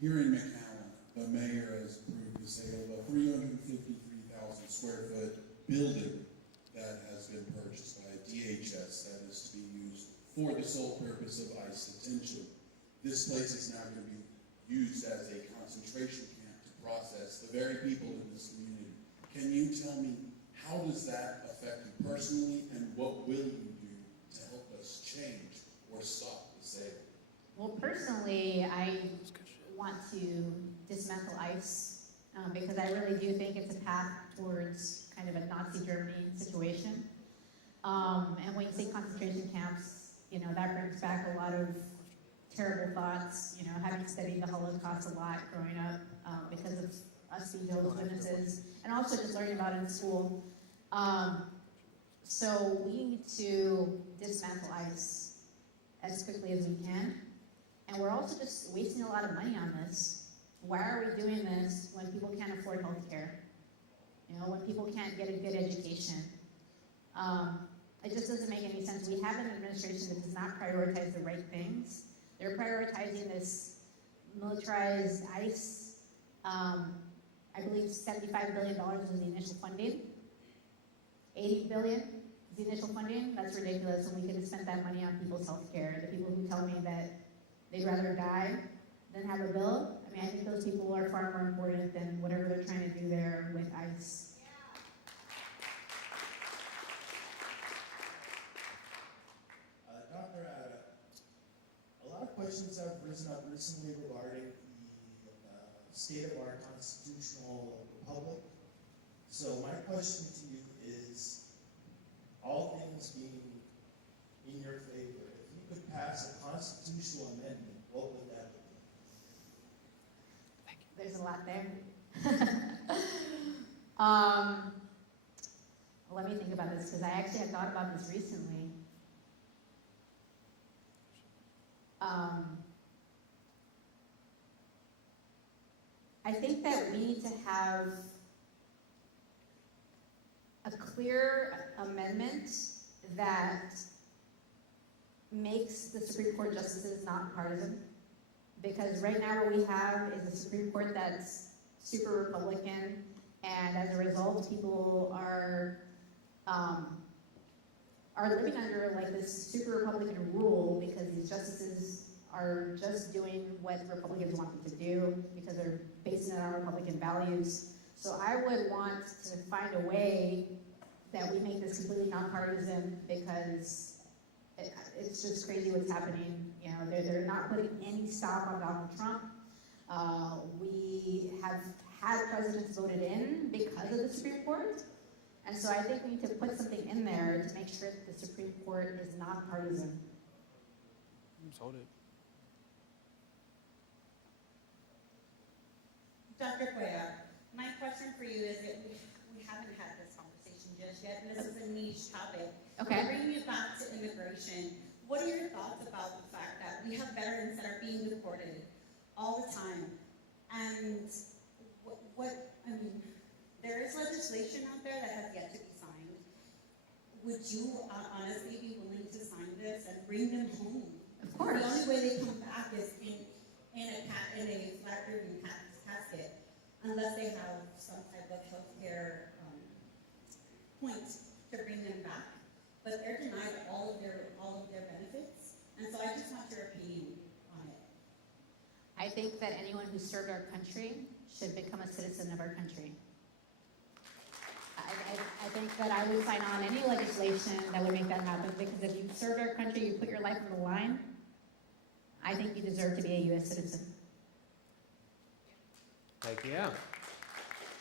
here in McAllen, the mayor has approved the sale of a 353,000 square foot building that has been purchased by DHS that is to be used for the sole purpose of ICE detention. This place is now going to be used as a concentration camp to process the very people in this community. Can you tell me, how does that affect you personally, and what will you do to help us change or stop the sale? Well, personally, I want to dismantle ICE because I really do think it's a path towards kind of a Nazi Germany situation. And when you say concentration camps, that brings back a lot of terrible thoughts. Having studied the Holocaust a lot growing up because of us being Jehovah's Witnesses, and also just learning about it in school. So we need to dismantle ICE as quickly as we can. And we're also just wasting a lot of money on this. Why are we doing this when people can't afford health care? When people can't get a good education? It just doesn't make any sense. We have an administration that does not prioritize the right things. They're prioritizing this militarized ICE. I believe $75 billion was the initial funding. $80 billion is the initial funding. That's ridiculous, and we could have spent that money on people's health care. The people who tell me that they'd rather die than have a bill, I think those people are far more important than whatever they're trying to do there with ICE. Dr. A lot of questions have risen up recently regarding the state of our constitutional republic. So my question to you is, all things being in your favor, if you could pass a constitutional amendment, what would that look like? There's a lot there. Let me think about this, because I actually had thought about this recently. I think that we need to have a clear amendment that makes the Supreme Court justices not partisan. Because right now what we have is a Supreme Court that's super Republican, and as a result, people are living under like this super Republican rule because these justices are just doing what Republicans want them to do because they're basing it on Republican values. So I would want to find a way that we make this completely nonpartisan, because it's just crazy what's happening. You know, they're not putting any stop on Donald Trump. We have had presidents voted in because of the Supreme Court. And so I think we need to put something in there to make sure that the Supreme Court is nonpartisan. Just hold it. Dr. Cuellar, my question for you is that we haven't had this conversation just yet, and this is a niche topic. Okay. Bringing you back to immigration, what are your thoughts about the fact that we have veterans that are being deported all the time? And there is legislation out there that has yet to be signed. Would you honestly be willing to sign this and bring them home? Of course. The only way they come back is in a flat-driven casket, unless they have some type of healthcare point to bring them back. But they're denied all of their benefits, and so I just want your opinion on it. I think that anyone who served our country should become a citizen of our country. I think that I would sign on any legislation that would make that happen, because if you served our country, you put your life on the line, I think you deserve to be a U.S. citizen. Heck yeah.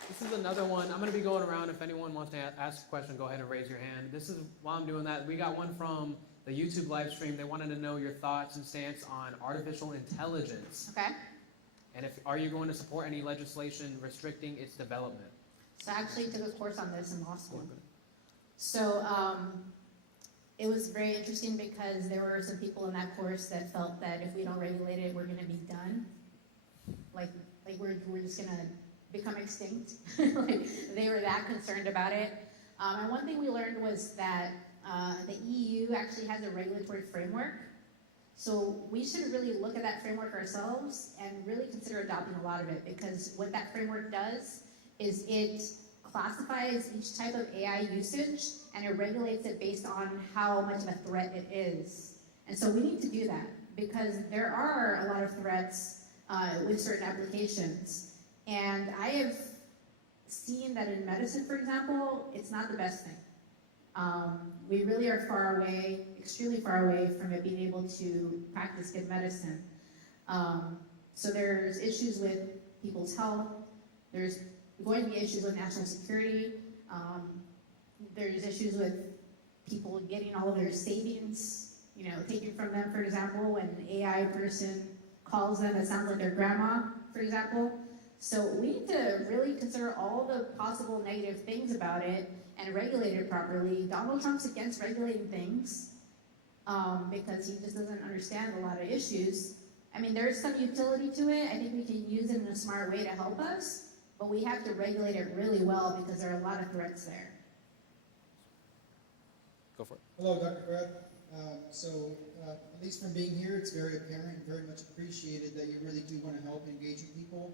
This is another one. I'm going to be going around. If anyone wants to ask a question, go ahead and raise your hand. This is, while I'm doing that, we got one from the YouTube live stream. They wanted to know your thoughts and stance on artificial intelligence. Okay? And are you going to support any legislation restricting its development? So I actually took a course on this in law school. So it was very interesting because there were some people in that course that felt that if we don't regulate it, we're going to be done. Like we're just going to become extinct. Like they were that concerned about it. And one thing we learned was that the EU actually has a regulatory framework. So we should really look at that framework ourselves and really consider adopting a lot of it, because what that framework does is it classifies each type of AI usage and it regulates it based on how much of a threat it is. And so we need to do that, because there are a lot of threats with certain applications. And I have seen that in medicine, for example, it's not the best thing. We really are far away, extremely far away from it being able to practice good medicine. So there's issues with people's health. There's going to be issues with national security. There's issues with people getting all of their savings, taken from them, for example, when an AI person calls them, it sounds like their grandma, for example. So we need to really consider all the possible negative things about it and regulate it properly. Donald Trump's against regulating things because he just doesn't understand a lot of issues. I mean, there's some utility to it. I think we can use it in a smart way to help us, but we have to regulate it really well because there are a lot of threats there. Go for it. Hello, Dr. Brad. At least from being here, it's very apparent and very much appreciated that you really do want to help engaging people.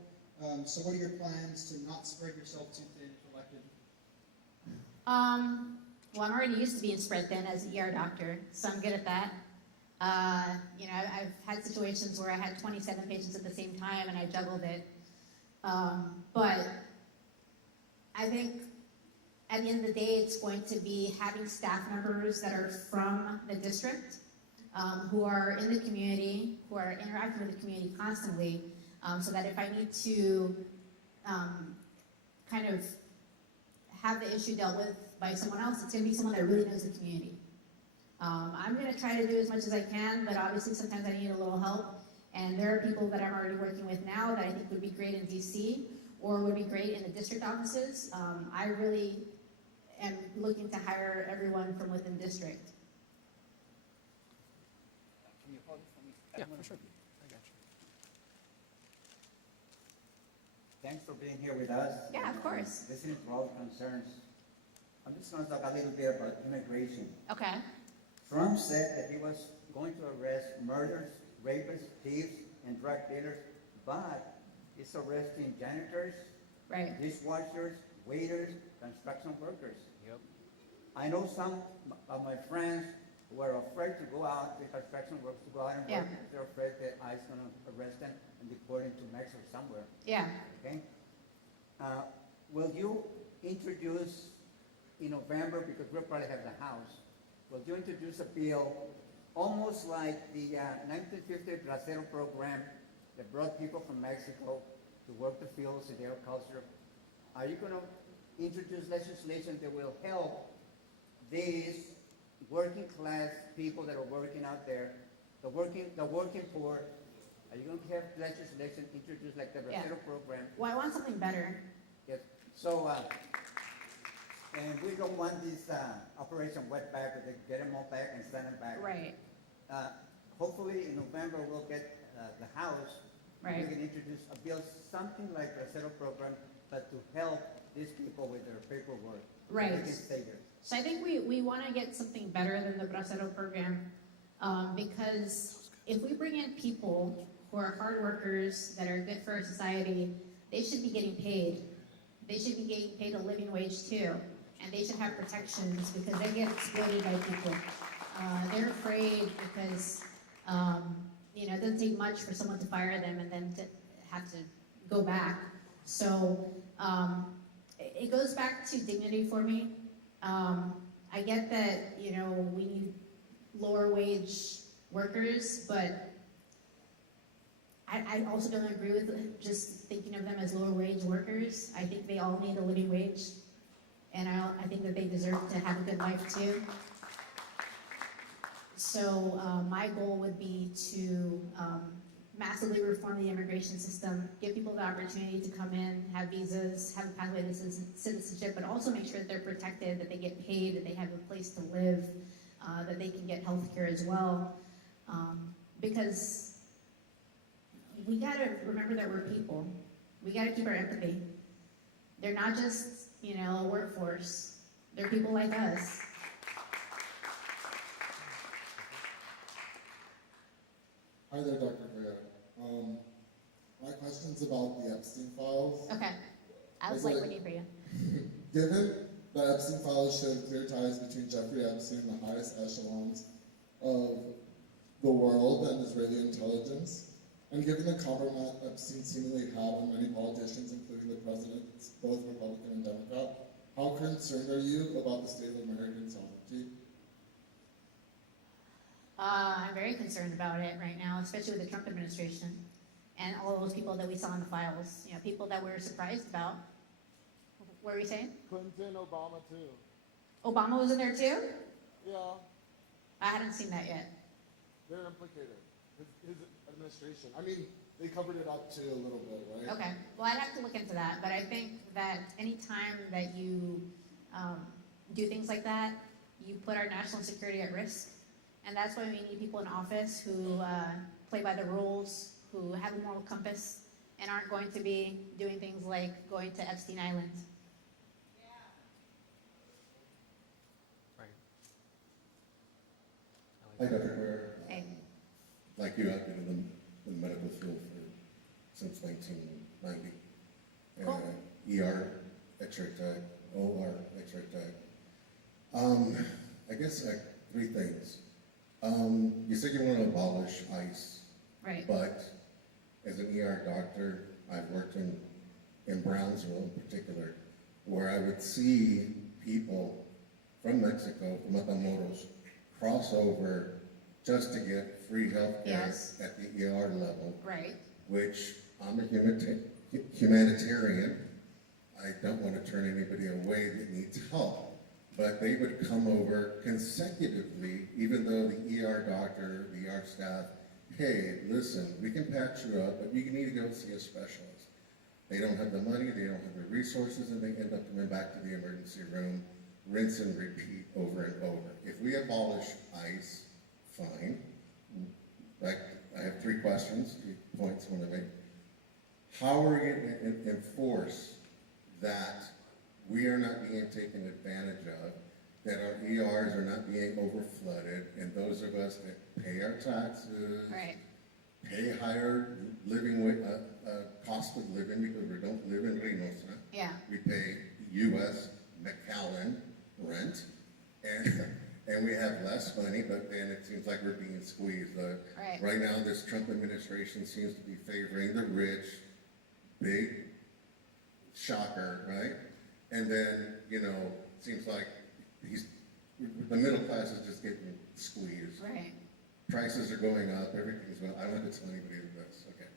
So what are your plans to not spread yourself too thin if elected? Well, I'm already used to being spread thin as an ER doctor, so I'm good at that. I've had situations where I had 27 patients at the same time and I juggled it. But I think at the end of the day, it's going to be having staff members that are from the district, who are in the community, who are interacting with the community constantly, so that if I need to kind of have the issue dealt with by someone else, it's going to be someone that really knows the community. I'm gonna try to do as much as I can, but obviously sometimes I need a little help. And there are people that I'm already working with now that I think would be great in DC or would be great in the district offices. I really am looking to hire everyone from within district. Can you hold it for me? Yeah, for sure. I got you. Thanks for being here with us. Yeah, of course. Listening to all the concerns. I'm just going to talk a little bit about immigration. Okay. Trump said that he was going to arrest murderers, rapists, thieves, and drug dealers, but he's arresting janitors, Right. dishwashers, waiters, construction workers. Yep. I know some of my friends who are afraid to go out, the construction workers, to go out and work. Yeah. They're afraid that ICE is going to arrest them and deport them to Mexico somewhere. Yeah. Okay? Will you introduce in November, because we'll probably have the House, will you introduce a bill almost like the 1950 Bracero program that brought people from Mexico to work the fields in the agriculture? Are you going to introduce legislation that will help these working class people that are working out there, the working poor? Are you going to have legislation introduced like the Bracero program? Well, I want something better. Yes. So, and we don't want this Operation Wetback, where they get them all back and send them back. Right. Hopefully in November we'll get the House. Right. We can introduce a bill, something like the Bracero program, but to help these people with their paperwork. Right. They can stay there. So I think we want to get something better than the Bracero program, because if we bring in people who are hard workers that are good for our society, they should be getting paid. They should be getting paid a living wage too, and they should have protections because they get exploited by people. They're afraid because it doesn't take much for someone to fire them and then to have to go back. So it goes back to dignity for me. I get that we need lower wage workers, but I also don't agree with just thinking of them as lower wage workers. I think they all need a living wage, and I think that they deserve to have a good life too. So my goal would be to massively reform the immigration system, give people the opportunity to come in, have visas, have a pathway to citizenship, but also make sure that they're protected, that they get paid, that they have a place to live, that they can get health care as well. Because we gotta remember that we're people. We gotta keep our empathy. They're not just, a workforce. They're people like us. Hi there, Dr. Cuellar. My question's about the Epstein files. Okay. I was waiting for you. Given the Epstein files showed clear ties between Jeffrey Epstein and the highest echelons of the world and Israeli intelligence, and given the compromise Epstein seemingly had on many politicians, including the presidents, both Republican and Democrat, how concerned are you about the state of American sovereignty? I'm very concerned about it right now, especially with the Trump administration and all those people that we saw in the files. People that we're surprised about. What were you saying? Clinton, Obama too. Obama was in there too? Yeah, I hadn't seen that yet. they're implicated. His administration. I mean, they covered it up too a little bit, right? Okay. Well, I'd have to look into that, but I think that any time that you do things like that, you put our national security at risk. And that's why we need people in office who play by the rules, who have a moral compass, and aren't going to be doing things like going to Epstein Island. Hi, Dr. Cuellar. Hey. Like you, I've been in the medical field since 1990. Cool. ER, X-ray tech, OR, X-ray tech. I guess three things. You said you want to abolish ICE, Right. but as an ER doctor, I've worked in Brownsville in particular, where I would see people from Mexico, from Matamoros, cross over just to get free health care Yes. at the ER level, Right. which I'm a humanitarian. I don't want to turn anybody away that needs help. but they would come over consecutively, even though the ER doctor, the ER staff, hey, listen, we can patch you up, but you need to go see a specialist. They don't have the money, they don't have the resources, and they end up coming back to the emergency room, rinse and repeat over and over. If we abolish ICE, fine. Like, I have 3 questions, 3 points I want to make. How are we going to enforce that we are not being taken advantage of, that our ERs are not being overflooded, and those of us that pay our taxes, Right. pay higher cost of living because we don't live in Reynosa. Yeah. We pay U.S. McAllen rent, and we have less money, but then it seems like we're being squeezed. Right. Right now, this Trump administration seems to be favoring the rich, big shocker, right? And then, you know, it seems like the middle class is just getting squeezed. Right. Prices are going up, everything's going up. I don't have to tell anybody this, okay.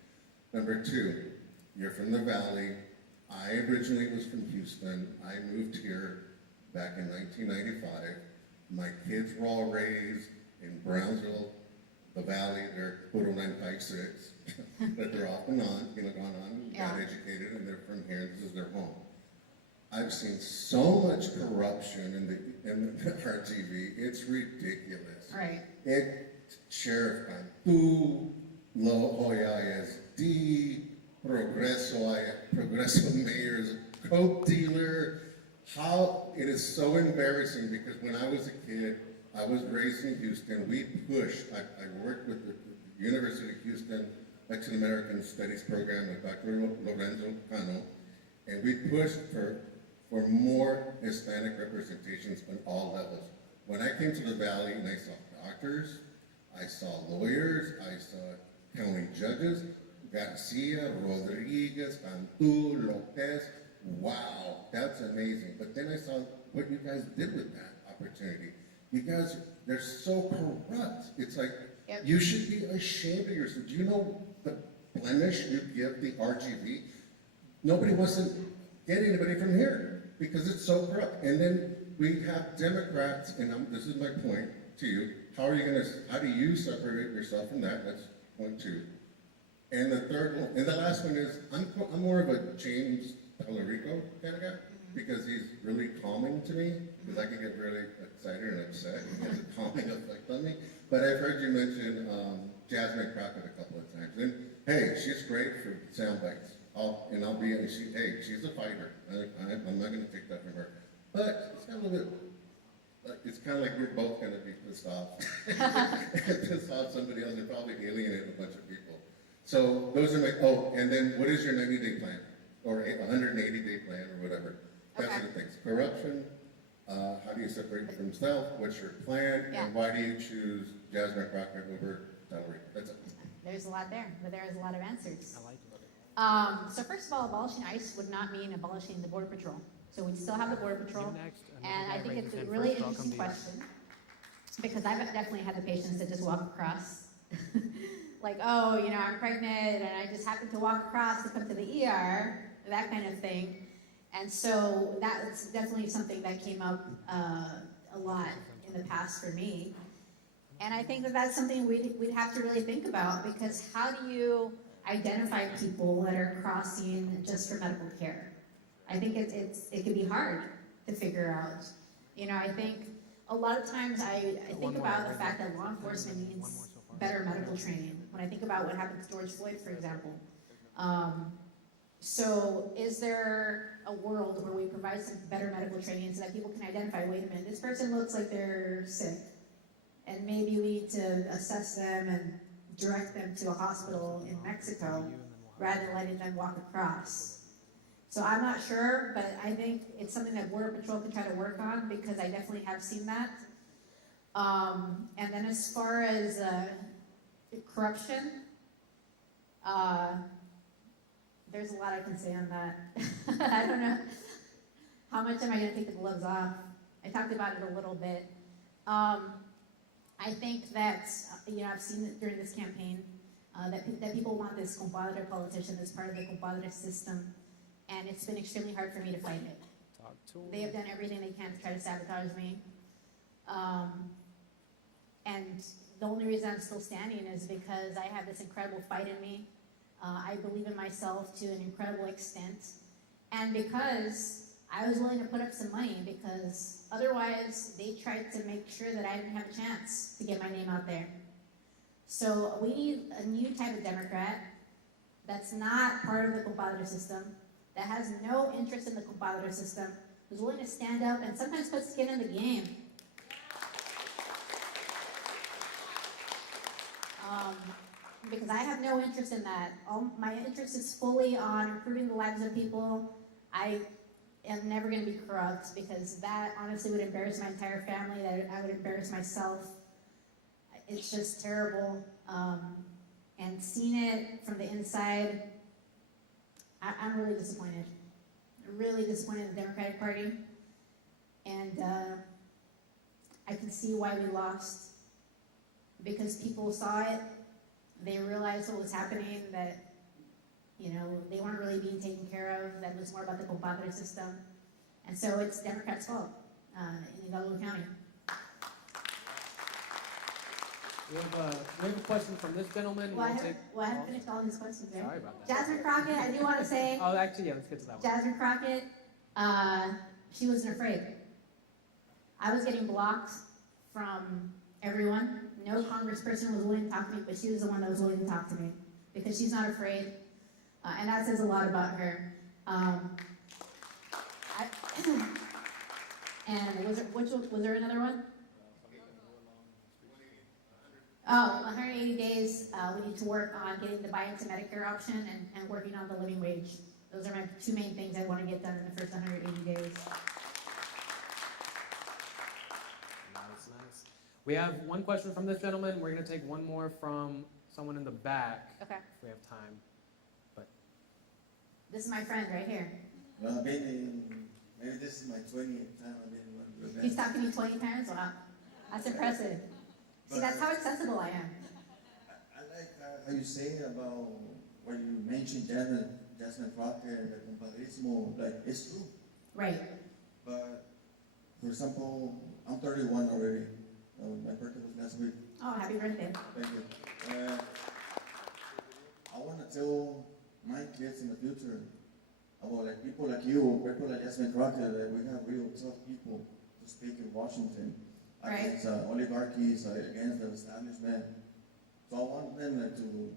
Number 2, you're from the Valley. I originally was from Houston. I moved here back in 1995. My kids were all raised in Brownsville, the Valley. They're Puro 956, but they're off and on, gone on, got educated, and they're from here. This is their home. I've seen so much corruption in the RTV. It's ridiculous. Right. Sheriff Cantu, La Joya ISD, Progreso Mayor's coke dealer. How it is so embarrassing, because when I was a kid, I was raised in Houston. We pushed. I worked with the University of Houston Mexican American Studies program with Dr. Lorenzo Cano, and we pushed for more Hispanic representations on all levels. When I came to the Valley and I saw doctors, I saw lawyers, I saw county judges, Garcia, Rodriguez, Cantu, Lopez. Wow, that's amazing. But then I saw what you guys did with that opportunity. You guys, they're so corrupt. It's like, you should be ashamed of yourself. Do you know the blemish you give the RGV? Nobody wants to get anybody from here because it's so corrupt. And then we have Democrats, and this is my point to you. How do you separate yourself from that? That's point 2. And the third one, and the last one is, I'm more of a James Tallarico kind of guy, because he's really calming to me, because I can get really excited and upset, and he has a calming effect on me. But I've heard you mention Jasmine Crockett a couple of times, and hey, she's great for sound bites. She's a fighter. I'm not going to take that from her. But it's kind of a little bit, it's kind of like we're both going to be pissed off. Piss off somebody else and probably alienate a bunch of people. So those are and then what is your 90-day plan? Or a 180-day plan or whatever. That's the things. Corruption, how do you separate from self? What's your plan? Yeah. And why do you choose Jasmine Crockett over Tallarico? That's it. There's a lot there, but there's a lot of answers. I like it. So first of all, abolishing ICE would not mean abolishing the Border Patrol. So we still have the Border Patrol. You next, And I think raise it's his a hand really first, I'll come interesting to you. question, because I've definitely had the patients that just walk across. Like, oh, I'm pregnant and I just happened to walk across to come to the ER, that kind of thing. And so that's definitely something that came up a lot in the past for me. And I think that that's something we'd have to really think about, because how do you identify people that are crossing just for medical care? I think it can be hard to figure out. I think a lot of times I think about the fact that law enforcement needs better medical training. When I think about what happened to George Floyd, for example. So is there a world where we provide some better medical training so that people can identify, wait a minute, this person looks like they're sick, and maybe we need to assess them and direct them to a hospital in Mexico rather than letting them walk across. So I'm not sure, but I think it's something that Border Patrol can try to work on, because I definitely have seen that. And then as far as corruption, there's a lot I can say on that. I don't know. How much am I going to take the gloves off? I talked about it a little bit. I think that, I've seen it during this campaign, that people want this compadre politician as part of the compadre system, and it's been extremely hard for me to fight it. Talk to 'em. They have done everything they can to try to sabotage me. And the only reason I'm still standing is because I have this incredible fight in me. I believe in myself to an incredible extent. And because I was willing to put up some money, because otherwise they tried to make sure that I didn't have a chance to get my name out there. So we need a new type of Democrat that's not part of the compadre system, that has no interest in the compadre system, who's willing to stand up and sometimes put skin in the game. Because I have no interest in that. My interest is fully on improving the lives of people. I am never going to be corrupt, because that honestly would embarrass my entire family, that I would embarrass myself. It's just terrible. And seeing it from the inside, I'm really disappointed. Really disappointed in the Democratic Party. And I can see why we lost. Because people saw it, they realized what was happening, that, you know, they weren't really being taken care of, that it was more about the compadre system. And so it's Democrats' fault in Hidalgo County. We have a question from this gentleman. Well, I We'll haven't finished all his questions yet. Sorry about that. Jasmine Crockett, I do want to say, Oh, actually, yeah, let's get to that one. Jasmine Crockett, she wasn't afraid. I was getting blocked from everyone. No congressperson was willing to talk to me, but she was the one that was willing to talk to me, because she's not afraid, and that says a lot about her. And was there another one? Oh, 180 days, we need to work on getting the buy into Medicare option and working on the living wage. Those are my two main things I want to get done in the first 180 days. Nice. We have one question from this gentleman. We're going to take one more from someone in the back. Okay. If we have time. This is my friend right here. Well, I've been maybe this is my 20th time I've been with He's talked to me 20 times? Wow. That's impressive. See, that's how accessible I am. I like how you say about when you mentioned Jasmine Crockett and the compadrismo, like, it's true. Right. But, for example, I'm 31 already. My birthday was last week. Oh, happy birthday. Thank you. I want to tell my kids in the future about like people like you, people like Jasmine Crockett, that we have real tough people to speak in Washington against oligarchies, against the establishment. So I want them like to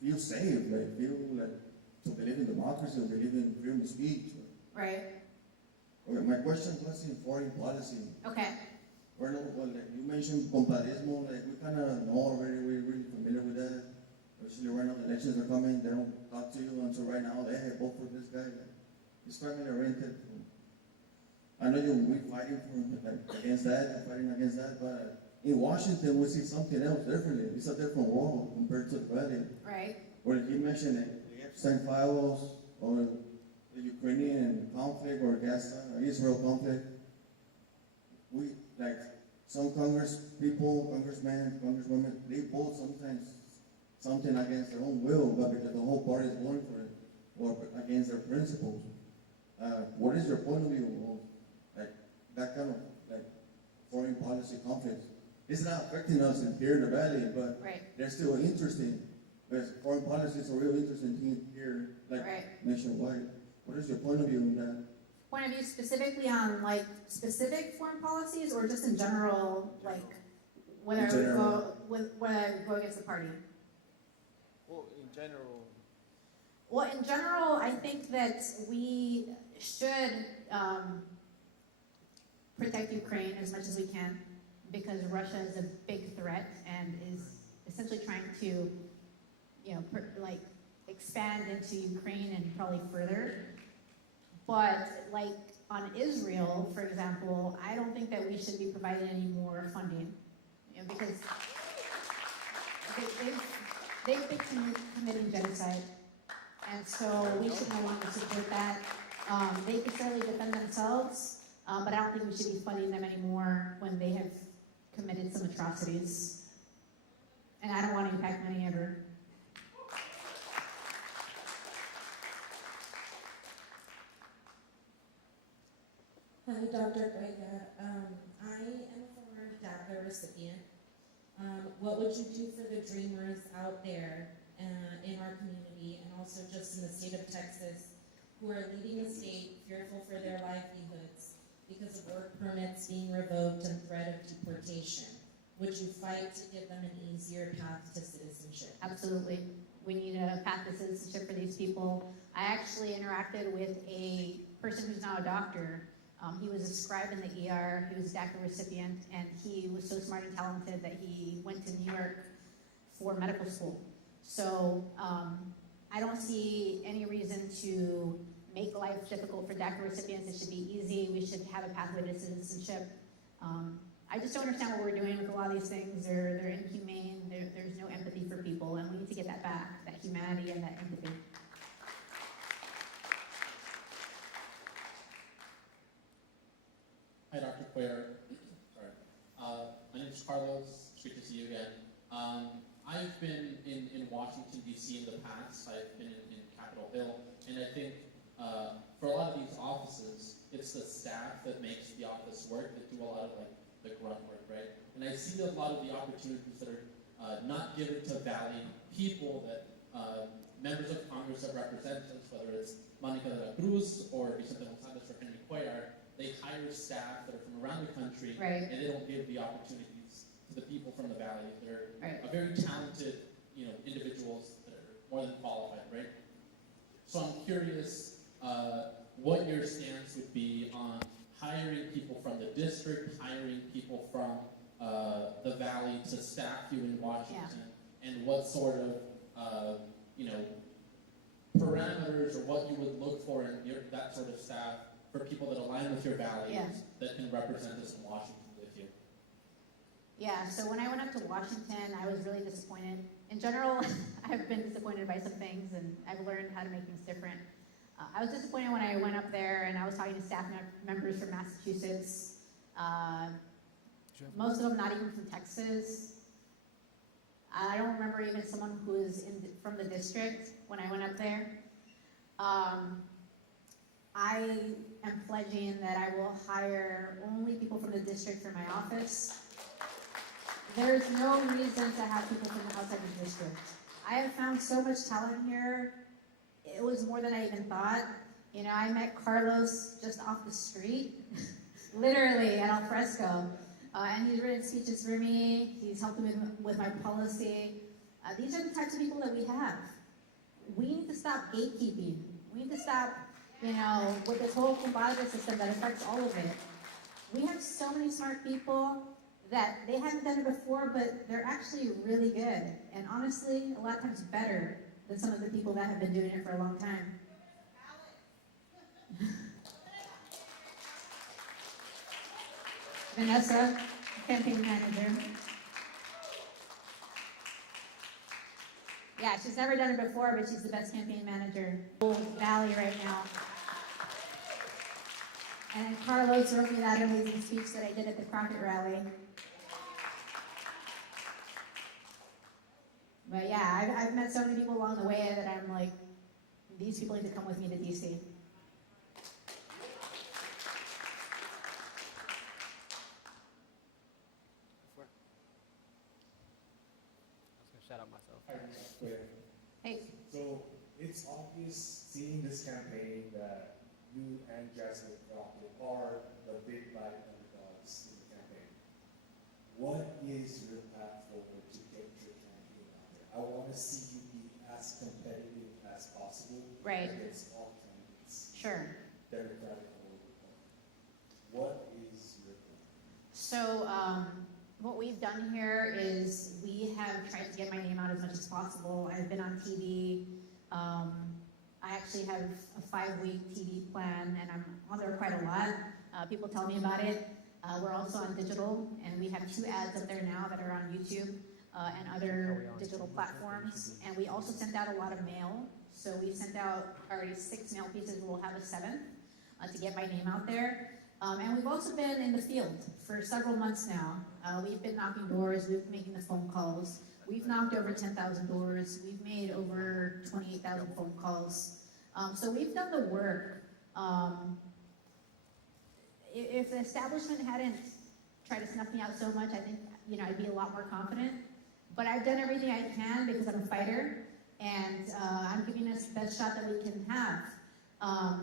feel safe, like feel like to believe in democracy, believe in freedom of speech. Right. Okay, my question was in foreign policy. Okay. Well, like you mentioned compadrismo, like we kind of know already, we're really familiar with that. Especially right now, the elections are coming, they don't talk to you until right now, they hey, vote for this guy. Like, it's family oriented. I know we're fighting for, like, against that, fighting against that, but in Washington, we see something else differently. It's a different world compared to the valley. Right. Where you mentioned the Epstein files, or the Ukrainian conflict, or Gaza, Israel conflict. We, like, some congressmen, congresswomen, they vote sometimes something against their own will, but because the whole party is going for it, or against their principles. What is your point of view of like that kind of like foreign policy conflicts? It's not affecting us here in the valley, but they're still interesting. Because foreign policy is a real interesting thing here, like nationwide. What is your point of view on that? Point of view specifically on like specific foreign policies, or just in general, like whether I would go against the party? Well, in general. Well, in general, I think that we should protect Ukraine as much as we can, because Russia is a big threat and is essentially trying to, you know, like expand into Ukraine and probably further. But like on Israel, for example, I don't think that we should be providing any more funding, you know, because they've been committing genocide, and so we should no longer support that. They can certainly defend themselves, but I don't think we should be funding them anymore when they have committed some atrocities. And I don't want to impact money ever. Hi, Dr. Cuellar. I am a former DACA recipient. What would you do for the dreamers out there in our community and also just in the state of Texas who are leaving the state fearful for their livelihoods because of work permits being revoked and threat of deportation? Would you fight to give them an easier path to citizenship? Absolutely. We need a path to citizenship for these people. I actually interacted with a person who's now a doctor. He was a scribe in the ER, he was a DACA recipient, and he was so smart and talented that he went to New York for medical school. So I don't see any reason to make life difficult for DACA recipients. It should be easy. We should have a pathway to citizenship. I just don't understand what we're doing with a lot of these things. They're inhumane. There's no empathy for people, and we need to get that back, that humanity and that empathy. Hi, Dr. Cuellar. Sorry. My name is Carlos. It's great to see you again. I've been in Washington, D.C. in the past. I've been in Capitol Hill. And I think for a lot of these offices, it's the staff that makes the office work, that do a lot of the grunt work, right? And I see that a lot of the opportunities that are not given to Valley people that members of Congress have represented us, whether it's Monica de la Cruz or Vicente Gonzalez or Henry Cuellar, they hire staff that are from around the country, right, and they don't give the opportunities to the people from the Valley. They're right, very talented, individuals that are more than qualified, right? So I'm curious what your stance would be on hiring people from the district, hiring people from the Valley to staff you in Washington, and what sort of parameters or what you would look for in that sort of staff for people that align with your values that can represent us in Washington with you. Yeah, so when I went up to Washington, I was really disappointed. In general, I've been disappointed by some things, and I've learned how to make things different. I was disappointed when I went up there and I was talking to staff members from Massachusetts, most of them not even from Texas. I don't remember even someone who was from the district when I went up there. I am pledging that I will hire only people from the district for my office. There's no reason to have people from outside the district. I have found so much talent here. It was more than I even thought. I met Carlos just off the street, literally at al fresco. And he's written speeches for me. He's helped me with my policy. These are the types of people that we have. We need to stop gatekeeping. We need to stop, with this whole compadre system that affects all of it. We have so many smart people that they haven't done it before, but they're actually really good. And honestly, a lot of times better than some of the people that have been doing it for a long time. Vanessa, campaign manager. Yeah, she's never done it before, but she's the best campaign manager in the Valley right now. And Carlos wrote me that amazing speech that I did at the Crockett rally. But yeah, I've met so many people along the way that I'm like, these people need to come with me to DC. Shout out myself. Hey. So it's obvious seeing this campaign that you and Jasmine Crockett are the big bad underdogs in the campaign. What is your path forward to get your campaign out there? I want to see you be as competitive as possible against all candidates. Sure. Democratic or Republican. What is your plan? So, what we've done here is we have tried to get my name out as much as possible. I've been on TV. I actually have a 5-week TV plan, and I'm on there quite a lot. People tell me about it. We're also on digital, and we have 2 ads up there now that are on YouTube and other digital platforms. And we also sent out a lot of mail. So we sent out already 6 mail pieces. We'll have a 7th to get my name out there. And we've also been in the field for several months now. We've been knocking doors, we've been making the phone calls. We've knocked over 10,000 doors. We've made over 28,000 phone calls. So we've done the work. if the establishment hadn't tried to snuff me out so much, I think, I'd be a lot more confident. But I've done everything I can because I'm a fighter, and I'm giving us the best shot that we can have.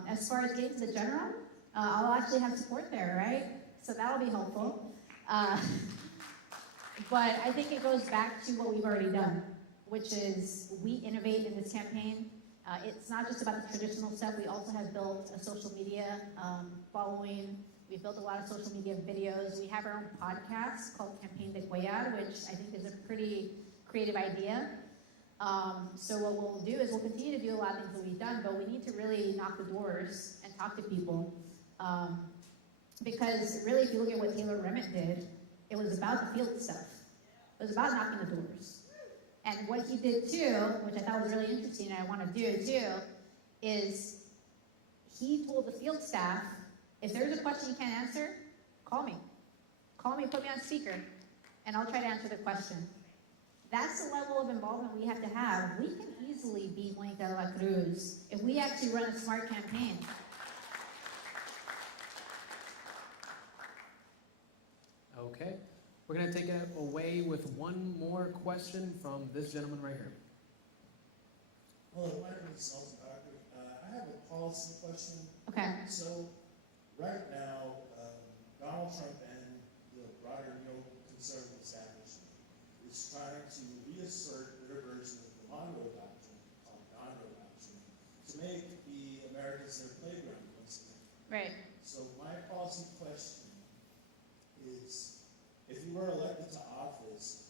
As far as getting to the general, I'll actually have support there, right? So that'll be helpful. But I think it goes back to what we've already done, which is we innovate in this campaign. It's not just about the traditional stuff. We also have built a social media following. We've built a lot of social media videos. We have our own podcast called Campaign de Cuellar, which I think is a pretty creative idea. So what we'll do is we'll continue to do a lot of things that we've done, but we need to really knock the doors and talk to people. Because really, if you look at what Taylor Remitt did, it was about the field stuff. It was about knocking the doors. And what he did too, which I thought was really interesting and I want to do too, is he told the field staff, if there's a question you can't answer, call me. Call me, put me on speaker, and I'll try to answer the question. That's the level of involvement we have to have. We can easily beat Monica de la Cruz if we actually run a smart campaign. Okay, we're gonna take it away with one more question from this gentleman right here. Hello, my name is Nelson Doctor. I have a policy question. Okay. So, right now, Donald Trump and the broader neoconservative establishment is trying to reassert their version of the Monroe Doctrine, called the Monroe Doctrine, to make the Americas their playground once again. Right. So my policy question is, if you were elected to office,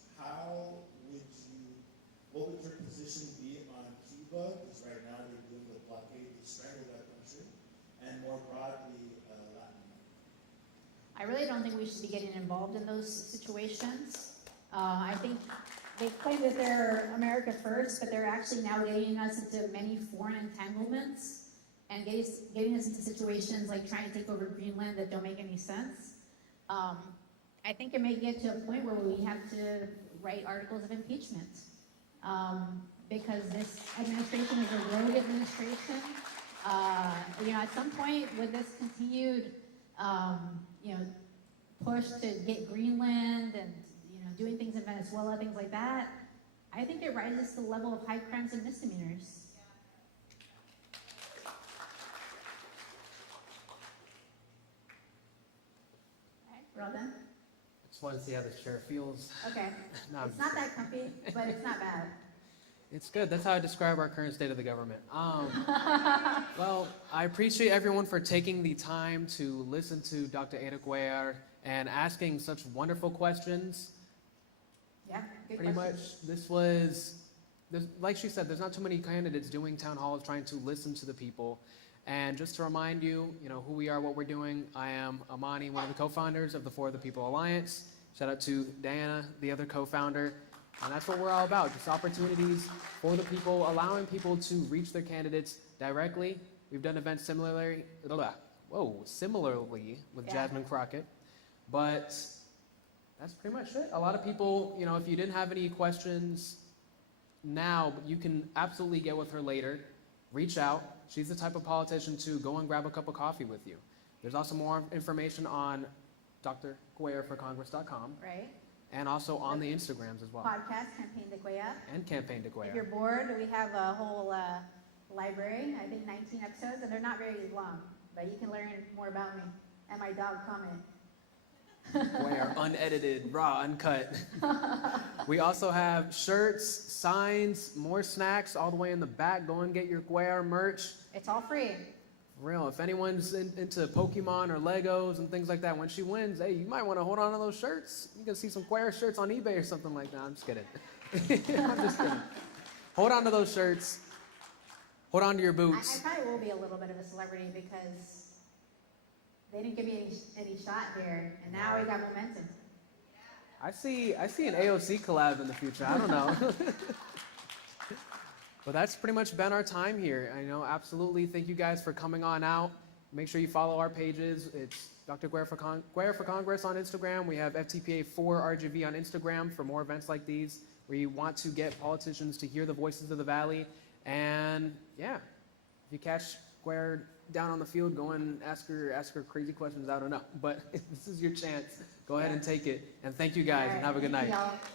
what would your position be on Cuba? Because right now they're doing the blockade to strangle that country, and more broadly, Latin America. I really don't think we should be getting involved in those situations. I think they claim that they're America first, but they're actually now getting us into many foreign entanglements and getting us into situations like trying to take over Greenland that don't make any sense. I think it may get to a point where we have to write articles of impeachment because this administration is a rogue administration. At some point with this continued, push to get Greenland and doing things in Venezuela, things like that, I think it rises to the level of high crimes and misdemeanors. All right, we're all done? Just want to see how this chair feels. Okay. No, I'm It's not that comfy, but it's not bad. It's good. That's how I describe our current state of the government. Well, I appreciate everyone for taking the time to listen to Dr. Ada Cuellar and asking such wonderful questions. Yeah, good Pretty questions. much, like she said, there's not too many candidates doing town halls trying to listen to the people. And just to remind you, who we are, what we're doing, I am Amani, one of the co-founders of the For the People Alliance. Shout out to Diana, the other co-founder. And that's what we're all about, just opportunities for the people, allowing people to reach their candidates directly. We've done events similarly with Jasmine Crockett. But that's pretty much it. A lot of people, if you didn't have any questions now, you can absolutely get with her later. Reach out. She's the type of politician to go and grab a cup of coffee with you. There's also more information on drcuellarforcongress.com. Right. And also on the Instagrams as well. Podcast, Campaign de Cuellar. And Campaign de Cuellar. If you're bored, we have a whole library, I think 19 episodes, and they're not very long, but you can learn more about me and my dog Comment. Cuellar, unedited, raw, uncut. We also have shirts, signs, more snacks all the way in the back. Go and get your Cuellar merch. It's all free. For real, if anyone's into Pokemon or Legos and things like that, when she wins, hey, you might want to hold on to those shirts. You can see some Cuellar shirts on eBay or something like that. I'm just kidding. I'm just kidding. Hold on to those shirts. Hold on to your boots. I probably will be a little bit of a celebrity because they didn't give me any shot here, and now we got momentum. I see an AOC collab in the future. I don't know. But that's pretty much been our time here. I know, absolutely. Thank you guys for coming on out. Make sure you follow our pages. It's Dr. Cuellar for Congress on Instagram. We have FTPA 4 RGV on Instagram for more events like these where you want to get politicians to hear the voices of the Valley. And yeah, if you catch Cuellar down on the field, go and ask her crazy questions. I don't know, but this is your chance. Go ahead and take it. And thank you guys, and have a good night. Thank y'all.